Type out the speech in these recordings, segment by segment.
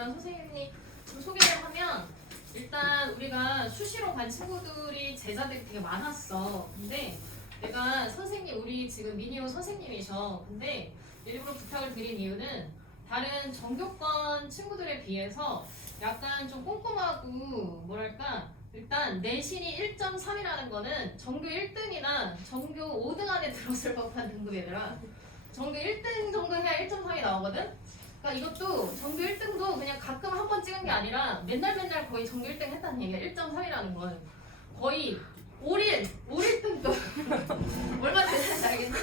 얘들아 선생님이 좀 소개를 하면 일단 우리가 수시로 간 친구들이 제자들이 되게 많았어. 근데 내가 선생님 우리 지금 미니오 선생님이셔. 근데 일부러 부탁을 드린 이유는 다른 전교권 친구들에 비해서 약간 좀 꼼꼼하고 뭐랄까 일단 내신이 1.3이라는 거는 전교 1등이나 전교 5등 안에 들었을 법한 등급이더라. 전교 1등 정도 해야 1.3이 나오거든? 그러니까 이것도 전교 1등도 그냥 가끔 한 번 찍은 게 아니라 맨날 거의 전교 1등 했다는 얘기야. 1.3이라는 건 거의 올일 등급 얼마 되는지 알겠니?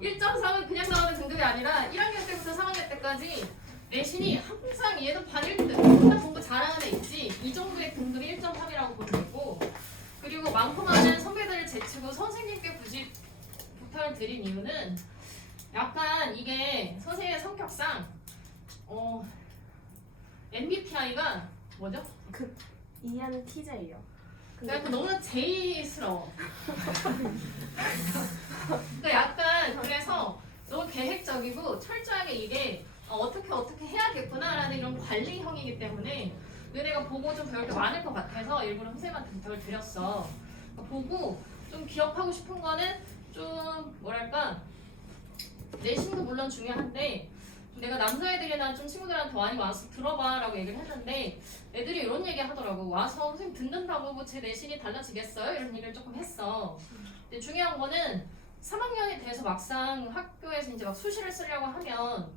1.3은 그냥 나오는 등급이 아니라 1학년 때부터 3학년 때까지 내신이 항상 얘도 반 1등 항상 공부 잘하는 애 있지 이 정도의 등급이 1.3이라고 보면 되고 그리고 많고 많은 선배들을 제치고 선생님께 굳이 부탁을 드린 이유는 약간 이게 선생님의 성격상 MBTI가 뭐죠? 그 ENTJ요. 그러니까 너무 제이스러워. 그러니까 약간 그래서 너무 계획적이고 철저하게 이게 어떻게 해야겠구나라는 이런 관리형이기 때문에 너네가 보고 좀 배울 게 많을 것 같아서 일부러 선생님한테 부탁을 드렸어. 그러니까 보고 좀 기억하고 싶은 거는 좀 뭐랄까 내신도 물론 중요한데 내가 남자애들이나 좀 친구들한테 많이 와서 들어봐 라고 얘기를 했는데 애들이 이런 얘기 하더라고. 와서 선생님 듣는다고 뭐 제 내신이 달라지겠어요? 이런 얘기를 조금 했어. 근데 중요한 거는 3학년이 돼서 막상 학교에서 이제 막 수시를 쓰려고 하면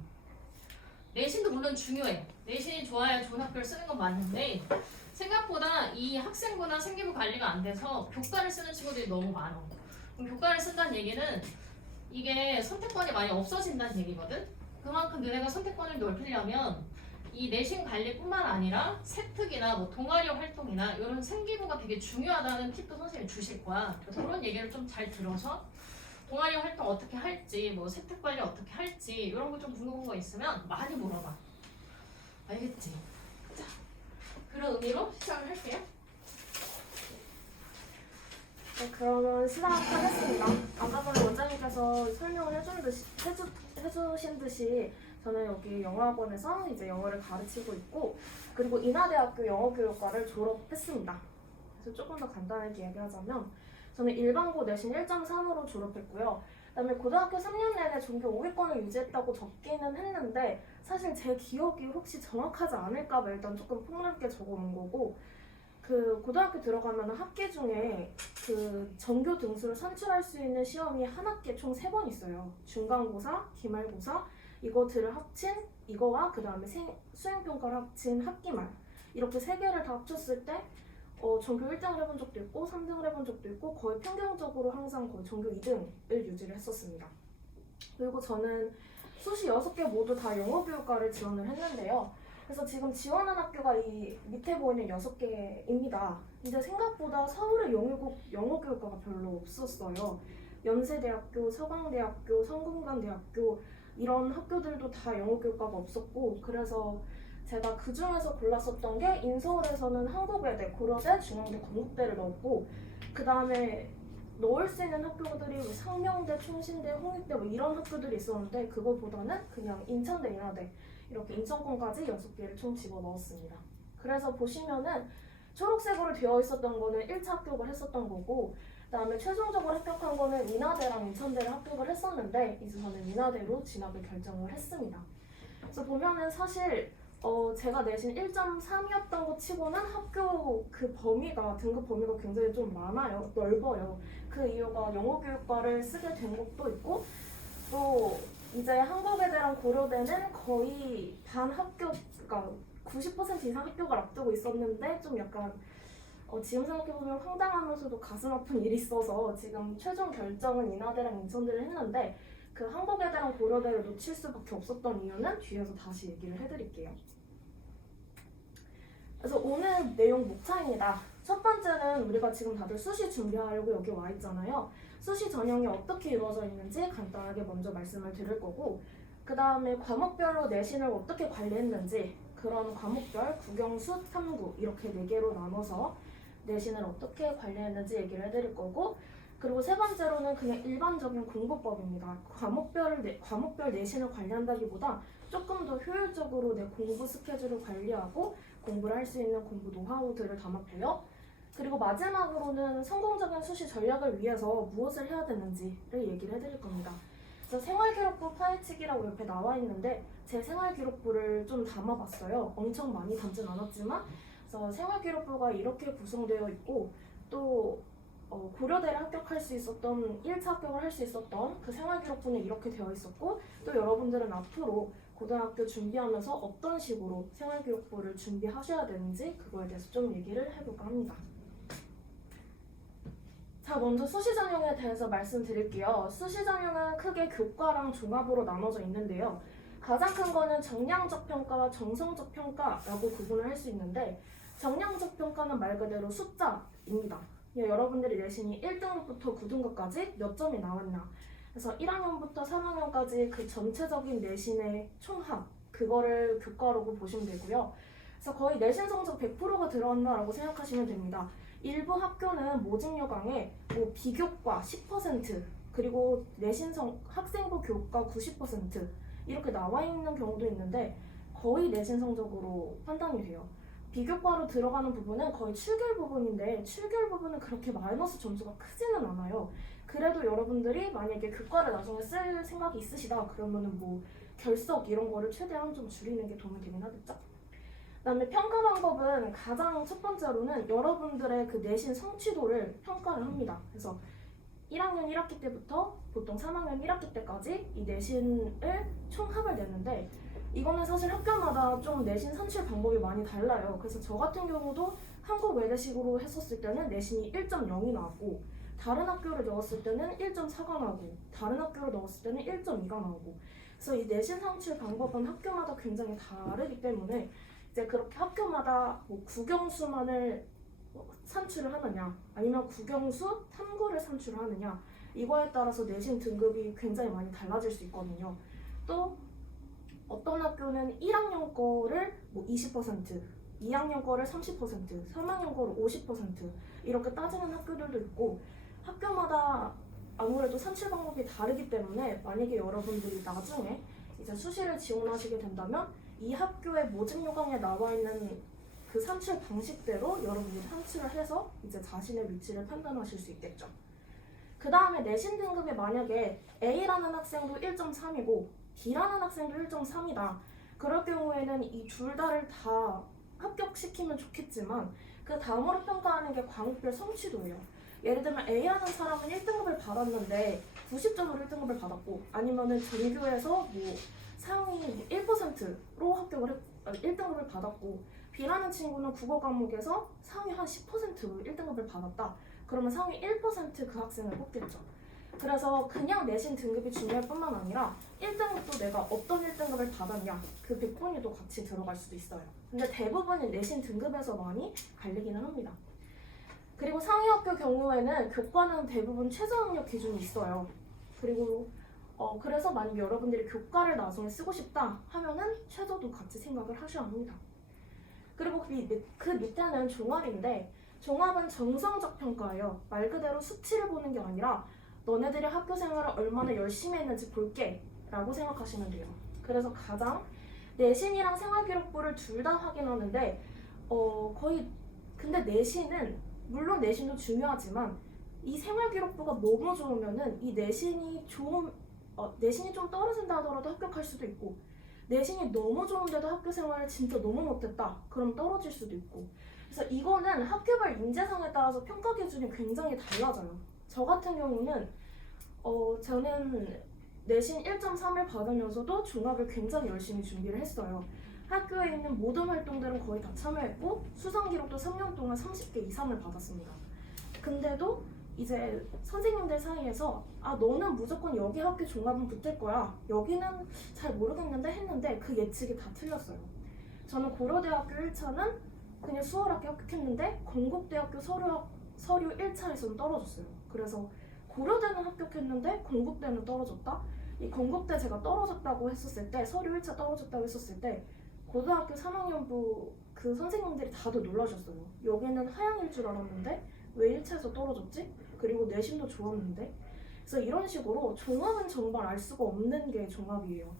내신도 물론 중요해. 내신이 좋아야 좋은 학교를 쓰는 건 맞는데 생각보다 이 학생부나 생기부 관리가 안 돼서 교과를 쓰는 친구들이 너무 많아. 그럼 교과를 쓴다는 얘기는 이게 선택권이 많이 없어진다는 얘기거든? 그만큼 너네가 선택권을 넓히려면 이 내신 관리뿐만 아니라 세특이나 뭐 동아리 활동이나 이런 생기부가 되게 중요하다는 팁도 선생님이 주실 거야. 그래서 그런 얘기를 좀 잘 들어서 동아리 활동 어떻게 할지, 뭐 세특 관리 어떻게 할지 이런 거 좀 궁금한 거 있으면 많이 물어봐. 알겠지? 자, 그런 의미로 시작을 할게요. 네, 그러면 시작하겠습니다. 아까 전에 원장님께서 설명을 해주신 듯이 저는 여기 영어학원에서 이제 영어를 가르치고 있고 그리고 인하대학교 영어교육과를 졸업했습니다. 그래서 조금 더 간단하게 얘기하자면 저는 일반고 내신 1.3으로 졸업했고요. 그다음에 고등학교 3년 내내 전교 5위권을 유지했다고 적기는 했는데 사실 제 기억이 혹시 정확하지 않을까 봐 일단 조금 폭넓게 적어놓은 거고 그 고등학교 들어가면 학기 중에 그 전교 등수를 산출할 수 있는 시험이 한 학기에 총 3번 있어요. 중간고사, 기말고사 이거들을 합친 이거와 그 다음에 수행평가를 합친 학기말 이렇게 3개를 다 합쳤을 때 전교 1등을 해본 적도 있고 3등을 해본 적도 있고 거의 평균적으로 항상 거의 전교 2등을 유지를 했었습니다. 그리고 저는 수시 6개 모두 다 영어교육과를 지원을 했는데요. 그래서 지금 지원한 학교가 이 밑에 보이는 6개입니다. 근데 생각보다 서울에 영어교육과가 별로 없었어요. 연세대학교, 서강대학교, 성균관대학교 이런 학교들도 다 영어교육과가 없었고 그래서 제가 그 중에서 골랐었던 게 인서울에서는 한국외대, 고려대, 중앙대, 건국대를 넣었고 그 다음에 넣을 수 있는 학교들이 상명대, 충신대, 홍익대 뭐 이런 학교들이 있었는데 그거보다는 그냥 인천대, 인하대 이렇게 인천권까지 6개를 총 집어넣었습니다. 그래서 보시면은 초록색으로 되어 있었던 거는 1차 합격을 했었던 거고 그 다음에 최종적으로 합격한 거는 인하대랑 인천대를 합격을 했었는데 이제 저는 인하대로 진학을 결정을 했습니다. 그래서 보면은 사실 제가 내신 1.3이었던 것 치고는 학교 그 범위가 등급 범위가 굉장히 좀 많아요. 넓어요. 그 이유가 영어교육과를 쓰게 된 것도 있고 또 이제 한국외대랑 고려대는 거의 반 합격, 그러니까 90% 이상 합격을 앞두고 있었는데 좀 약간 지금 생각해보면 황당하면서도 가슴 아픈 일이 있어서 지금 최종 결정은 인하대랑 인천대를 했는데 그 한국외대랑 고려대를 놓칠 수밖에 없었던 이유는 뒤에서 다시 얘기를 해드릴게요. 그래서 오늘 내용 목차입니다. 첫 번째는 우리가 지금 다들 수시 준비하려고 여기 와 있잖아요. 수시 전형이 어떻게 이루어져 있는지 간단하게 먼저 말씀을 드릴 거고 그 다음에 과목별로 내신을 어떻게 관리했는지 그런 과목별 국영수, 탐구 이렇게 4개로 나눠서 내신을 어떻게 관리했는지 얘기를 해드릴 거고 그리고 세 번째로는 그냥 일반적인 공부법입니다. 과목별 내신을 관리한다기보다 조금 더 효율적으로 내 공부 스케줄을 관리하고 공부를 할 수 있는 공부 노하우들을 담았고요. 그리고 마지막으로는 성공적인 수시 전략을 위해서 무엇을 해야 되는지를 얘기를 해드릴 겁니다. 그래서 생활기록부 파헤치기라고 옆에 나와 있는데 제 생활기록부를 좀 담아봤어요. 엄청 많이 담진 않았지만 그래서 생활기록부가 이렇게 구성되어 있고 또 고려대를 합격할 수 있었던 1차 합격을 할 수 있었던 그 생활기록부는 이렇게 되어 있었고 또 여러분들은 앞으로 고등학교 준비하면서 어떤 식으로 생활기록부를 준비하셔야 되는지 그거에 대해서 좀 얘기를 해볼까 합니다. 자, 먼저 수시 전형에 대해서 말씀드릴게요. 수시 전형은 크게 교과랑 종합으로 나눠져 있는데요. 가장 큰 거는 정량적 평가와 정성적 평가라고 구분을 할 수 있는데 정량적 평가는 말 그대로 숫자입니다. 여러분들이 내신이 1등급부터 9등급까지 몇 점이 나왔나 그래서 1학년부터 3학년까지 그 전체적인 내신의 총합 그거를 교과로고 보시면 되고요. 그래서 거의 내신 성적 100%가 들어간다라고 생각하시면 됩니다. 일부 학교는 모집 요강에 뭐 비교과 10% 그리고 내신성 학생부 교과 90% 이렇게 나와 있는 경우도 있는데 거의 내신 성적으로 판단이 돼요. 비교과로 들어가는 부분은 거의 출결 부분인데 출결 부분은 그렇게 마이너스 점수가 크지는 않아요. 그래도 여러분들이 만약에 교과를 나중에 쓸 생각이 있으시다 그러면은 뭐 결석 이런 거를 최대한 좀 줄이는 게 도움이 되긴 하겠죠. 그다음에 평가 방법은 가장 첫 번째로는 여러분들의 그 내신 성취도를 평가를 합니다. 그래서 1학년 1학기 때부터 보통 3학년 1학기 때까지 이 내신을 총합을 내는데 이거는 사실 학교마다 좀 내신 산출 방법이 많이 달라요. 그래서 저 같은 경우도 한국 외대식으로 했었을 때는 내신이 1.0이 나왔고 다른 학교를 넣었을 때는 1.4가 나오고 다른 학교를 넣었을 때는 1.2가 나오고 그래서 이 내신 산출 방법은 학교마다 굉장히 다르기 때문에 이제 그렇게 학교마다 뭐 국영수만을 산출을 하느냐 아니면 국영수 탐구를 산출하느냐 이거에 따라서 내신 등급이 굉장히 많이 달라질 수 있거든요. 또 어떤 학교는 1학년 거를 뭐 20%, 2학년 거를 30%, 3학년 거를 50% 이렇게 따지는 학교들도 있고 학교마다 아무래도 산출 방법이 다르기 때문에 만약에 여러분들이 나중에 이제 수시를 지원하시게 된다면 이 학교의 모집 요강에 나와 있는 그 산출 방식대로 여러분이 산출을 해서 이제 자신의 위치를 판단하실 수 있겠죠. 그 다음에 내신 등급이 만약에 A라는 학생도 1.3이고 B라는 학생도 1.3이다. 그럴 경우에는 이 둘 다를 다 합격시키면 좋겠지만 그 다음으로 평가하는 게 과목별 성취도예요. 예를 들면 A라는 사람은 1등급을 받았는데 90점으로 1등급을 받았고 아니면은 전교에서 뭐 상위 1%로 합격을 1등급을 받았고 B라는 친구는 국어 과목에서 상위 한 10%로 1등급을 받았다. 그러면 상위 1% 그 학생을 뽑겠죠. 그래서 그냥 내신 등급이 중요할 뿐만 아니라 1등급도 내가 어떤 1등급을 받았냐 그 백분위도 같이 들어갈 수도 있어요. 근데 대부분이 내신 등급에서 많이 갈리기는 합니다. 그리고 상위 학교 경우에는 교과는 대부분 최저학력 기준이 있어요. 그리고 그래서 만약 여러분들이 교과를 나중에 쓰고 싶다 하면은 최저도 같이 생각을 하셔야 합니다. 그리고 그 밑에는 종합인데 종합은 정성적 평가예요. 말 그대로 수치를 보는 게 아니라 너네들이 학교 생활을 얼마나 열심히 했는지 볼게 라고 생각하시면 돼요. 그래서 가장 내신이랑 생활기록부를 둘 다 확인하는데 거의 근데 내신은 물론 내신도 중요하지만 이 생활기록부가 너무 좋으면은 이 내신이 좀 떨어진다 하더라도 합격할 수도 있고 내신이 너무 좋은데도 학교 생활을 진짜 너무 못했다 그럼 떨어질 수도 있고 그래서 이거는 학교별 인재상에 따라서 평가 기준이 굉장히 달라져요. 저 같은 경우는 저는 내신 1.3을 받으면서도 종합을 굉장히 열심히 준비를 했어요. 학교에 있는 모든 활동들은 거의 다 참여했고 수상 기록도 3년 동안 30개 이상을 받았습니다. 근데도 이제 선생님들 사이에서 너는 무조건 여기 학교 종합은 붙을 거야. 여기는 잘 모르겠는데 했는데 그 예측이 다 틀렸어요. 저는 고려대학교 1차는 그냥 수월하게 합격했는데 건국대학교 서류 1차에서는 떨어졌어요. 그래서 고려대는 합격했는데 건국대는 떨어졌다? 이 건국대 제가 떨어졌다고 했었을 때 서류 1차 떨어졌다고 했었을 때 고등학교 3학년부 그 선생님들이 다들 놀라셨어요. 여기는 하향일 줄 알았는데 왜 1차에서 떨어졌지? 그리고 내신도 좋았는데. 그래서 이런 식으로 종합은 정말 알 수가 없는 게 종합이에요.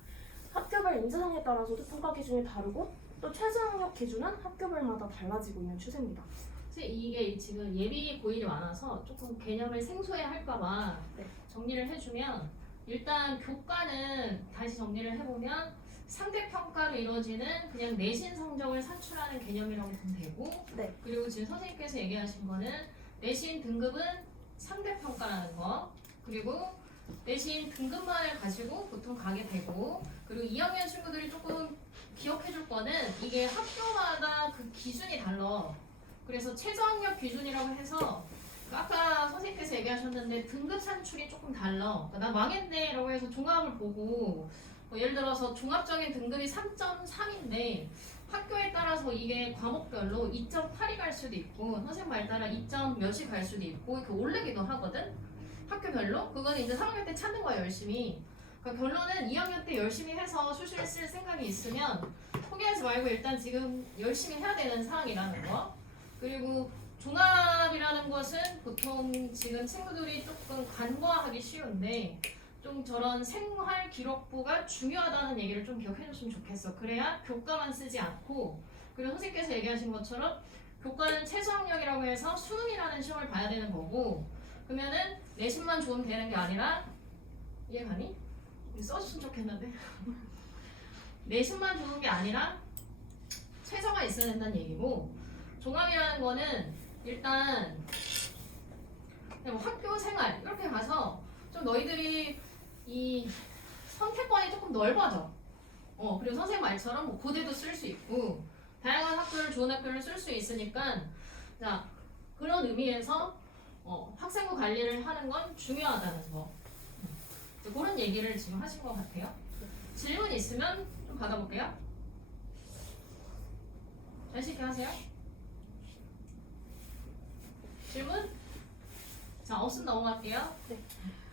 학교별 인지상에 따라서도 평가 기준이 다르고 또 최저학력 기준은 학교별마다 달라지고 있는 추세입니다. 사실 이게 지금 예비 고일이 많아서 조금 개념을 생소해 할까봐 네. 정리를 해주면 일단 교과는 다시 정리를 해보면 상대평가로 이루어지는 그냥 내신 성적을 산출하는 개념이라고 보면 되고 네. 그리고 지금 선생님께서 얘기하신 거는 내신 등급은 상대평가라는 거 그리고 내신 등급만을 가지고 보통 가게 되고 그리고 2학년 친구들이 조금 기억해줄 거는 이게 학교마다 그 기준이 달라. 그래서 최저학력 기준이라고 해서 아까 선생님께서 얘기하셨는데 등급 산출이 조금 달라. 그러니까 나 망했네 라고 해서 종합을 보고 뭐 예를 들어서 종합적인 등급이 3.3인데 학교에 따라서 이게 과목별로 2.8이 갈 수도 있고 선생님 말 따라 2점 몇이 갈 수도 있고 이렇게 오르기도 하거든. 학교별로. 그거는 이제 3학년 때 찾는 거야 열심히. 그러니까 결론은 2학년 때 열심히 해서 수시를 쓸 생각이 있으면 포기하지 말고 일단 지금 열심히 해야 되는 상황이라는 거. 그리고 종합이라는 것은 보통 지금 친구들이 조금 간과하기 쉬운데 좀 저런 생활 기록부가 중요하다는 얘기를 좀 기억해 줬으면 좋겠어. 그래야 교과만 쓰지 않고 그리고 선생님께서 얘기하신 것처럼 교과는 최저학력이라고 해서 수능이라는 시험을 봐야 되는 거고 그러면은 내신만 좋으면 되는 게 아니라 이해가니? 써주시면 좋겠는데 내신만 좋은 게 아니라 최저가 있어야 된다는 얘기고 종합이라는 거는 일단 그냥 뭐 학교 생활 이렇게 가서 좀 너희들이 이 선택권이 조금 넓어져. 그리고 선생님 말처럼 뭐 고대도 쓸 수 있고 다양한 학교를 좋은 학교를 쓸 수 있으니까 자 그런 의미에서 학생부 관리를 하는 건 중요하다는 거. 그런 얘기를 지금 하신 것 같아요. 질문 있으면 좀 받아볼게요. 자신 있게 하세요. 질문? 자, 없으면 넘어갈게요.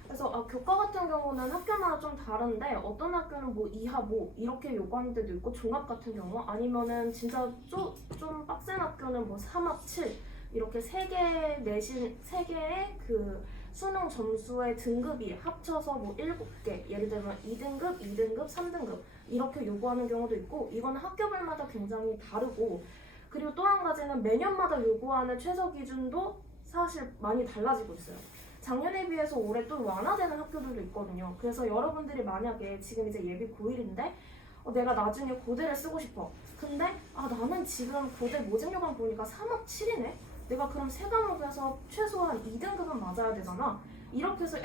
그래서 교과 같은 경우는 학교마다 좀 다른데 어떤 학교는 뭐 2하 뭐 이렇게 요구하는 데도 있고 종합 같은 경우 아니면은 진짜 좀 빡센 학교는 뭐 3합 7 이렇게 3개 내신 3개의 그 수능 점수의 등급이 합쳐서 뭐 7개 예를 들면 2등급, 2등급, 3등급 이렇게 요구하는 경우도 있고 이건 학교별마다 굉장히 다르고 그리고 또 한 가지는 매년마다 요구하는 최저 기준도 사실 많이 달라지고 있어요. 작년에 비해서 올해 또 완화되는 학교들도 있거든요. 그래서 여러분들이 만약에 지금 이제 예비 고1인데 내가 나중에 고대를 쓰고 싶어. 근데 나는 지금 고대 모집요강 보니까 3합 7이네? 내가 그럼 세 과목에서 최소한 2등급은 맞아야 되잖아. 이렇게 해서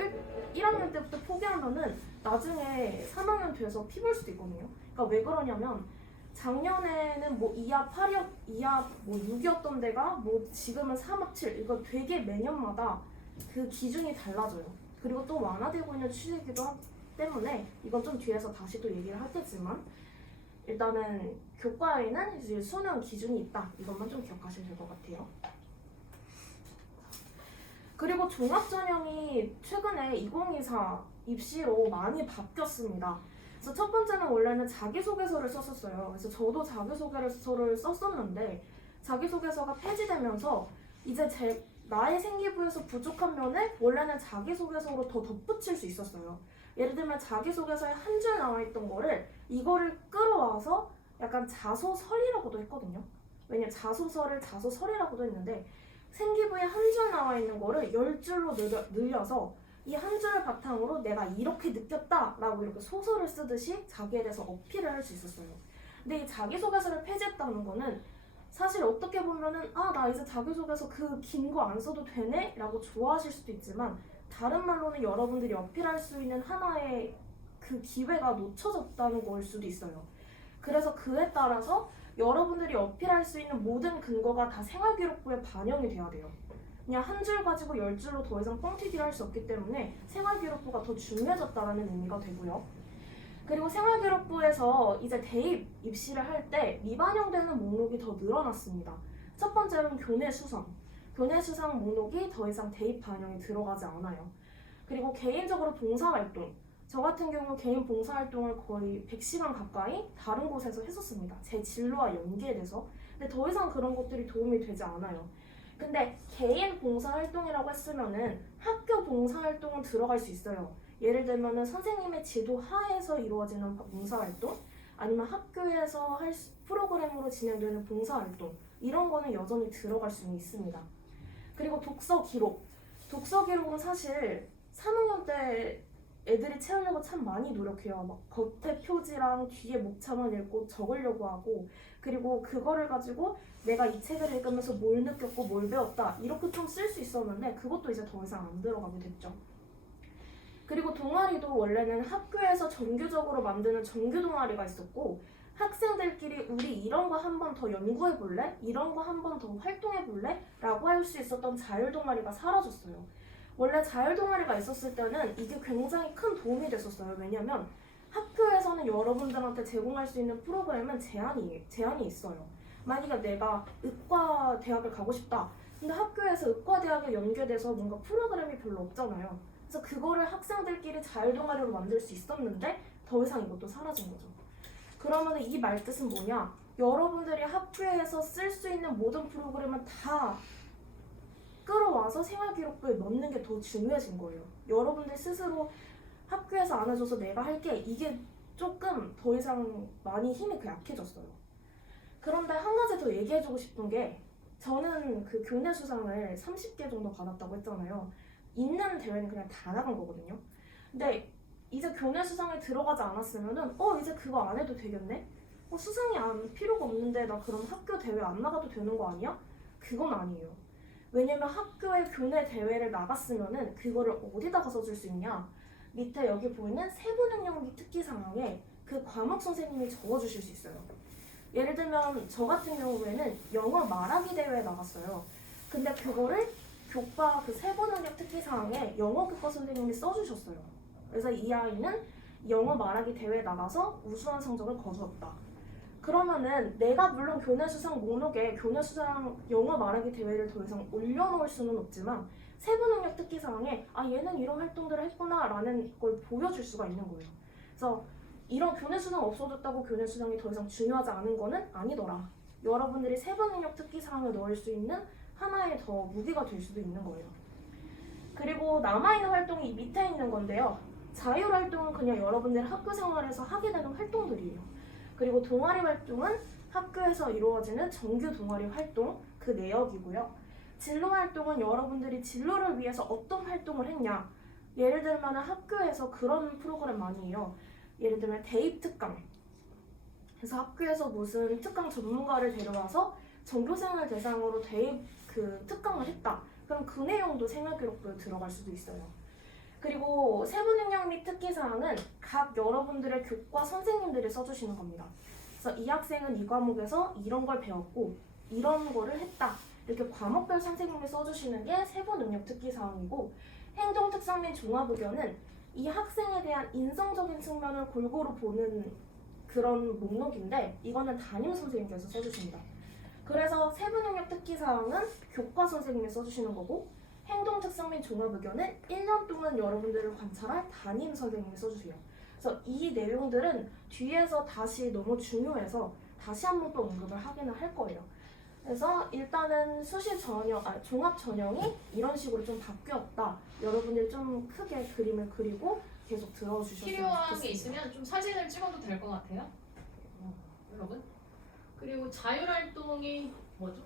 1학년 때부터 포기하면은 나중에 3학년 돼서 피 볼 수도 있거든요. 그러니까 왜 그러냐면 작년에는 뭐 2합 8이었, 2합 뭐 6이었던 데가 뭐 지금은 3합 7. 이거 되게 매년마다 그 기준이 달라져요. 그리고 또 완화되고 있는 추세이기도 하기 때문에 이건 좀 뒤에서 다시 또 얘기를 할 테지만 일단은 교과에는 이제 수능 기준이 있다. 이것만 좀 기억하시면 될 것 같아요. 그리고 종합 전형이 최근에 2024 입시로 많이 바뀌었습니다. 그래서 첫 번째는 원래는 자기소개서를 썼었어요. 그래서 저도 자기소개서를 썼었는데 자기소개서가 폐지되면서 이제 나의 생기부에서 부족한 면을 원래는 자기소개서로 더 덧붙일 수 있었어요. 예를 들면 자기소개서에 한 줄 나와있던 거를 이거를 끌어와서 약간 자소설이라고도 했거든요. 왜냐면 자소설을 자소설이라고도 했는데 생기부에 한 줄 나와 있는 거를 10줄로 늘려서 이 한 줄을 바탕으로 내가 이렇게 느꼈다라고 이렇게 소설을 쓰듯이 자기에 대해서 어필을 할 수 있었어요. 근데 이 자기소개서를 폐지했다는 거는 사실 어떻게 보면은 나 이제 자기소개서 그 긴 거 안 써도 되네? 라고 좋아하실 수도 있지만 다른 말로는 여러분들이 어필할 수 있는 하나의 그 기회가 놓쳐졌다는 걸 수도 있어요. 그래서 그에 따라서 여러분들이 어필할 수 있는 모든 근거가 다 생활기록부에 반영이 돼야 돼요. 그냥 한 줄 가지고 10줄로 더 이상 뻥튀기를 할 수 없기 때문에 생활기록부가 더 중요해졌다는 의미가 되고요. 그리고 생활기록부에서 이제 대입 입시를 할 때 미반영되는 목록이 더 늘어났습니다. 첫 번째로는 교내수상. 교내수상 목록이 더 이상 대입 반영이 들어가지 않아요. 그리고 개인적으로 봉사활동. 저 같은 경우 개인 봉사활동을 거의 100시간 가까이 다른 곳에서 했었습니다. 제 진로와 연계돼서. 근데 더 이상 그런 것들이 도움이 되지 않아요. 근데 개인 봉사활동이라고 했으면은 학교 봉사활동은 들어갈 수 있어요. 예를 들면은 선생님의 지도 하에서 이루어지는 봉사활동, 아니면 학교에서 프로그램으로 진행되는 봉사활동, 이런 거는 여전히 들어갈 수는 있습니다. 그리고 독서 기록. 독서 기록은 사실 3학년 때 애들이 채우려고 참 많이 노력해요. 막 겉에 표지랑 뒤에 목차만 읽고 적으려고 하고, 그리고 그거를 가지고 내가 이 책을 읽으면서 뭘 느꼈고 뭘 배웠다 이렇게 좀 쓸 수 있었는데 그것도 이제 더 이상 안 들어가게 됐죠. 그리고 동아리도 원래는 학교에서 정규적으로 만드는 정규 동아리가 있었고, 학생들끼리 우리 이런 거 한 번 더 연구해 볼래? 이런 거 한 번 더 활동해 볼래? 라고 할 수 있었던 자율 동아리가 사라졌어요. 원래 자율 동아리가 있었을 때는 이게 굉장히 큰 도움이 됐었어요. 왜냐면 학교에서는 여러분들한테 제공할 수 있는 프로그램은 제한이 있어요. 만약에 내가 의과 대학을 가고 싶다. 근데 학교에서 의과 대학에 연계돼서 뭔가 프로그램이 별로 없잖아요. 그래서 그거를 학생들끼리 자율 동아리로 만들 수 있었는데 더 이상 이것도 사라진 거죠. 그러면 이 말뜻은 뭐냐? 여러분들이 학교에서 쓸 수 있는 모든 프로그램은 다 끌어와서 생활기록부에 넣는 게 더 중요해진 거예요. 여러분들 스스로 학교에서 안 해줘서 내가 할게, 이게 조금 더 이상 많이 힘이 약해졌어요. 그런데 한 가지 더 얘기해주고 싶은 게, 저는 그 교내 수상을 30개 정도 받았다고 했잖아요. 있는 대회는 그냥 다 나간 거거든요. 근데 이제 교내 수상에 들어가지 않았으면은 이제 그거 안 해도 되겠네? 수상이 안 필요가 없는데 나 그럼 학교 대회 안 나가도 되는 거 아니야? 그건 아니에요. 왜냐면 학교의 교내 대회를 나갔으면은 그거를 어디다가 써줄 수 있냐? 밑에 여기 보이는 세부 능력 및 특기 상황에 그 과목 선생님이 적어주실 수 있어요. 예를 들면 저 같은 경우에는 영어 말하기 대회에 나갔어요. 근데 그거를 교과 그 세부 능력 특기 사항에 영어 교과 선생님이 써주셨어요. 그래서 이 아이는 영어 말하기 대회에 나가서 우수한 성적을 거두었다. 그러면은 내가 물론 교내 수상 목록에 교내 수상 영어 말하기 대회를 더 이상 올려놓을 수는 없지만 세부 능력 특기 사항에 얘는 이런 활동들을 했구나라는 걸 보여줄 수가 있는 거예요. 그래서 이런 교내 수상 없어졌다고 교내 수상이 더 이상 중요하지 않은 거는 아니더라. 여러분들이 세부 능력 특기 사항을 넣을 수 있는 하나의 더 무기가 될 수도 있는 거예요. 그리고 남아있는 활동이 밑에 있는 건데요. 자율활동은 그냥 여러분들 학교 생활에서 하게 되는 활동들이에요. 그리고 동아리 활동은 학교에서 이루어지는 정규 동아리 활동, 그 내역이고요. 진로 활동은 여러분들이 진로를 위해서 어떤 활동을 했냐. 예를 들면 학교에서 그런 프로그램 많이 해요. 예를 들면 대입 특강. 그래서 학교에서 무슨 특강 전문가를 데려와서 전교생을 대상으로 대입 그 특강을 했다. 그럼 그 내용도 생활기록부에 들어갈 수도 있어요. 그리고 세부 능력 및 특기 사항은 각 여러분들의 교과 선생님들이 써주시는 겁니다. 그래서 이 학생은 이 과목에서 이런 걸 배웠고 이런 거를 했다. 이렇게 과목별 선생님이 써주시는 게 세부 능력 특기 사항이고, 행동 특성 및 종합 의견은 이 학생에 대한 인성적인 측면을 골고루 보는 그런 목록인데 이거는 담임 선생님께서 써주십니다. 그래서 세부 능력 특기 사항은 교과 선생님이 써주시는 거고, 행동 특성 및 종합 의견은 1년 동안 여러분들을 관찰할 담임 선생님이 써주세요. 그래서 이 내용들은 뒤에서 다시 너무 중요해서 다시 한 번 또 언급을 하기는 할 거예요. 그래서 일단은 수시 전형, 종합 전형이 이런 식으로 좀 바뀌었다. 여러분들 좀 크게 그림을 그리고 계속 들어주셨으면 필요한 좋겠습니다. 게 있으면 좀 사진을 찍어도 될 것 같아요. 여러분. 그리고 자율활동이 뭐죠?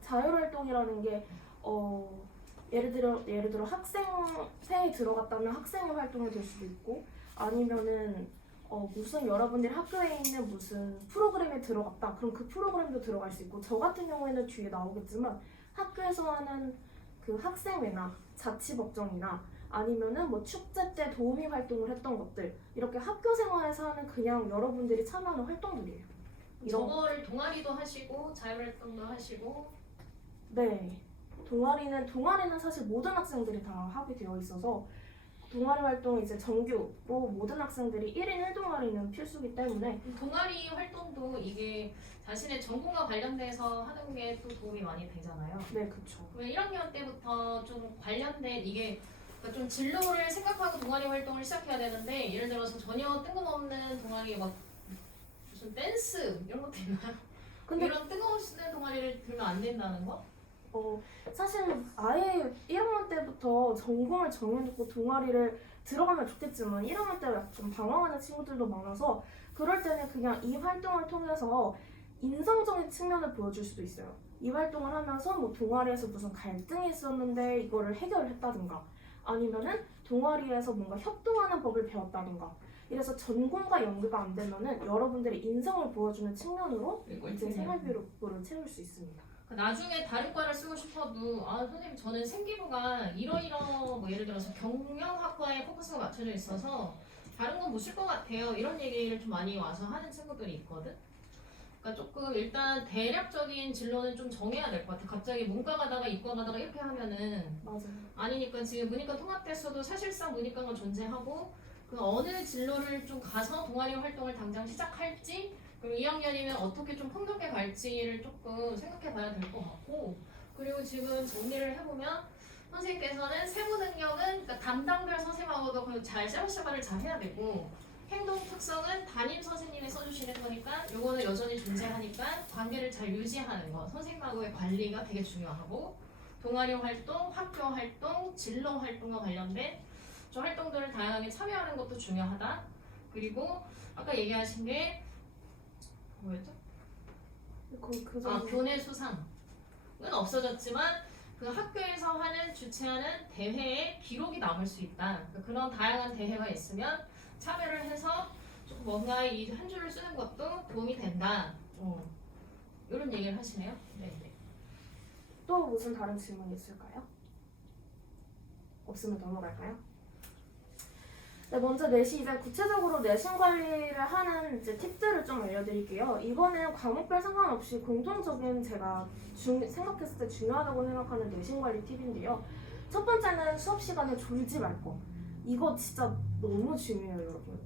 자율활동이라는 게 예를 들어 학생회에 들어갔다면 학생회 활동이 될 수도 있고, 아니면은 무슨 여러분들이 학교에 있는 무슨 프로그램에 들어갔다. 그럼 그 프로그램도 들어갈 수 있고, 저 같은 경우에는 뒤에 나오겠지만 학교에서 하는 그 학생회나 자치법정이나 아니면은 뭐 축제 때 도우미 활동을 했던 것들, 이렇게 학교 생활에서 하는 그냥 여러분들이 참여하는 활동들이에요. 저거를 동아리도 하시고 자율활동도 하시고. 네. 동아리는 사실 모든 학생들이 다 하게 되어 있어서 동아리 활동은 이제 정규로 모든 학생들이 1인 1동아리는 필수기 때문에. 동아리 활동도 이게 자신의 전공과 관련돼서 하는 게 또 도움이 많이 되잖아요. 네, 그렇죠. 그러면 1학년 때부터 좀 관련된 이게 그러니까 좀 진로를 생각하고 동아리 활동을 시작해야 되는데, 예를 들어서 전혀 뜬금없는 동아리 막 무슨 댄스 이런 것도 있나요? 근데 이런 뜬금없는 동아리를 들면 안 된다는 거? 사실 아예 1학년 때부터 전공을 정해놓고 동아리를 들어가면 좋겠지만 1학년 때 좀 방황하는 친구들도 많아서 그럴 때는 그냥 이 활동을 통해서 인성적인 측면을 보여줄 수도 있어요. 이 활동을 하면서 뭐 동아리에서 무슨 갈등이 있었는데 이거를 해결을 했다든가 아니면은 동아리에서 뭔가 협동하는 법을 배웠다든가 이래서 전공과 연계가 안 되면은 여러분들의 인성을 보여주는 측면으로 이제 생활기록부를 채울 수 있습니다. 나중에 다른 과를 쓰고 싶어도 아 선생님 저는 생기부가 이러이러 뭐 예를 들어서 경영학과에 포커스가 맞춰져 있어서 다른 건 못 쓸 것 같아요 이런 얘기를 좀 많이 와서 하는 친구들이 있거든. 그러니까 조금 일단 대략적인 진로는 좀 정해야 될 것 같아. 갑자기 문과 가다가 이과 가다가 이렇게 하면은 맞아요. 아니니까 지금 문이과 통합됐어도 사실상 문이과가 존재하고 그 어느 진로를 좀 가서 동아리 활동을 당장 시작할지 그리고 2학년이면 어떻게 좀 폭넓게 갈지를 조금 생각해 봐야 될 것 같고 그리고 지금 정리를 해보면 선생님께서는 세부 능력은 그러니까 담당별 선생님하고도 잘 샤바샤바를 잘 해야 되고 행동 특성은 담임 선생님이 써주시는 거니까 요거는 여전히 존재하니까 관계를 잘 유지하는 거 선생님하고의 관리가 되게 중요하고 동아리 활동, 학교 활동, 진로 활동과 관련된 저 활동들을 다양하게 참여하는 것도 중요하다. 그리고 아까 얘기하신 게 뭐였죠? 교내 수상은 없어졌지만 그 학교에서 하는 주최하는 대회에 기록이 남을 수 있다. 그러니까 그런 다양한 대회가 있으면 참여를 해서 조금 뭔가 이 한 줄을 쓰는 것도 도움이 된다. 이런 얘기를 하시네요. 네. 또 무슨 다른 질문이 있을까요? 없으면 넘어갈까요? 네, 먼저 내신 이제 구체적으로 내신 관리를 하는 이제 팁들을 좀 알려드릴게요. 이거는 과목별 상관없이 공통적인 제가 생각했을 때 중요하다고 생각하는 내신 관리 팁인데요. 첫 번째는 수업 시간에 졸지 말 거. 이거 진짜 너무 중요해요, 여러분.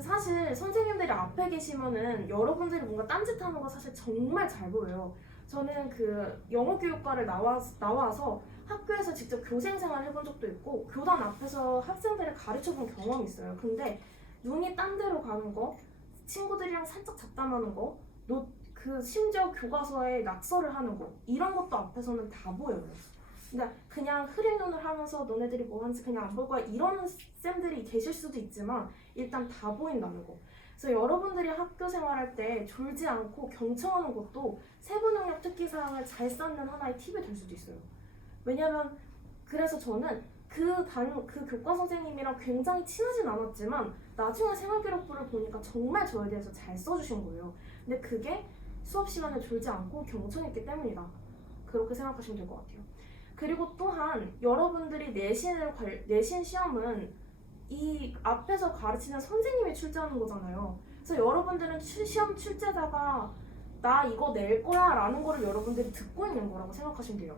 사실 선생님들이 앞에 계시면은 여러분들이 뭔가 딴짓하는 거 사실 정말 잘 보여요. 저는 그 영어교육과를 나와서 학교에서 직접 교생 생활을 해본 적도 있고 교단 앞에서 학생들을 가르쳐본 경험이 있어요. 근데 눈이 딴 데로 가는 거, 친구들이랑 살짝 잡담하는 거, 심지어 교과서에 낙서를 하는 거 이런 것도 앞에서는 다 보여요. 근데 그냥 흐린 눈을 하면서 너네들이 뭐 하는지 그냥 안 볼 거야 이런 쌤들이 계실 수도 있지만 일단 다 보인다는 거. 그래서 여러분들이 학교 생활할 때 졸지 않고 경청하는 것도 세부능력 특기사항을 잘 쌓는 하나의 팁이 될 수도 있어요. 왜냐면 그래서 저는 그 교과 선생님이랑 굉장히 친하진 않았지만 나중에 생활기록부를 보니까 정말 저에 대해서 잘 써주신 거예요. 근데 그게 수업 시간에 졸지 않고 경청했기 때문이다. 그렇게 생각하시면 될 것 같아요. 그리고 또한 여러분들이 내신 시험은 이 앞에서 가르치는 선생님이 출제하는 거잖아요. 그래서 여러분들은 시험 출제자가 나 이거 낼 거야 라는 거를 여러분들이 듣고 있는 거라고 생각하시면 돼요.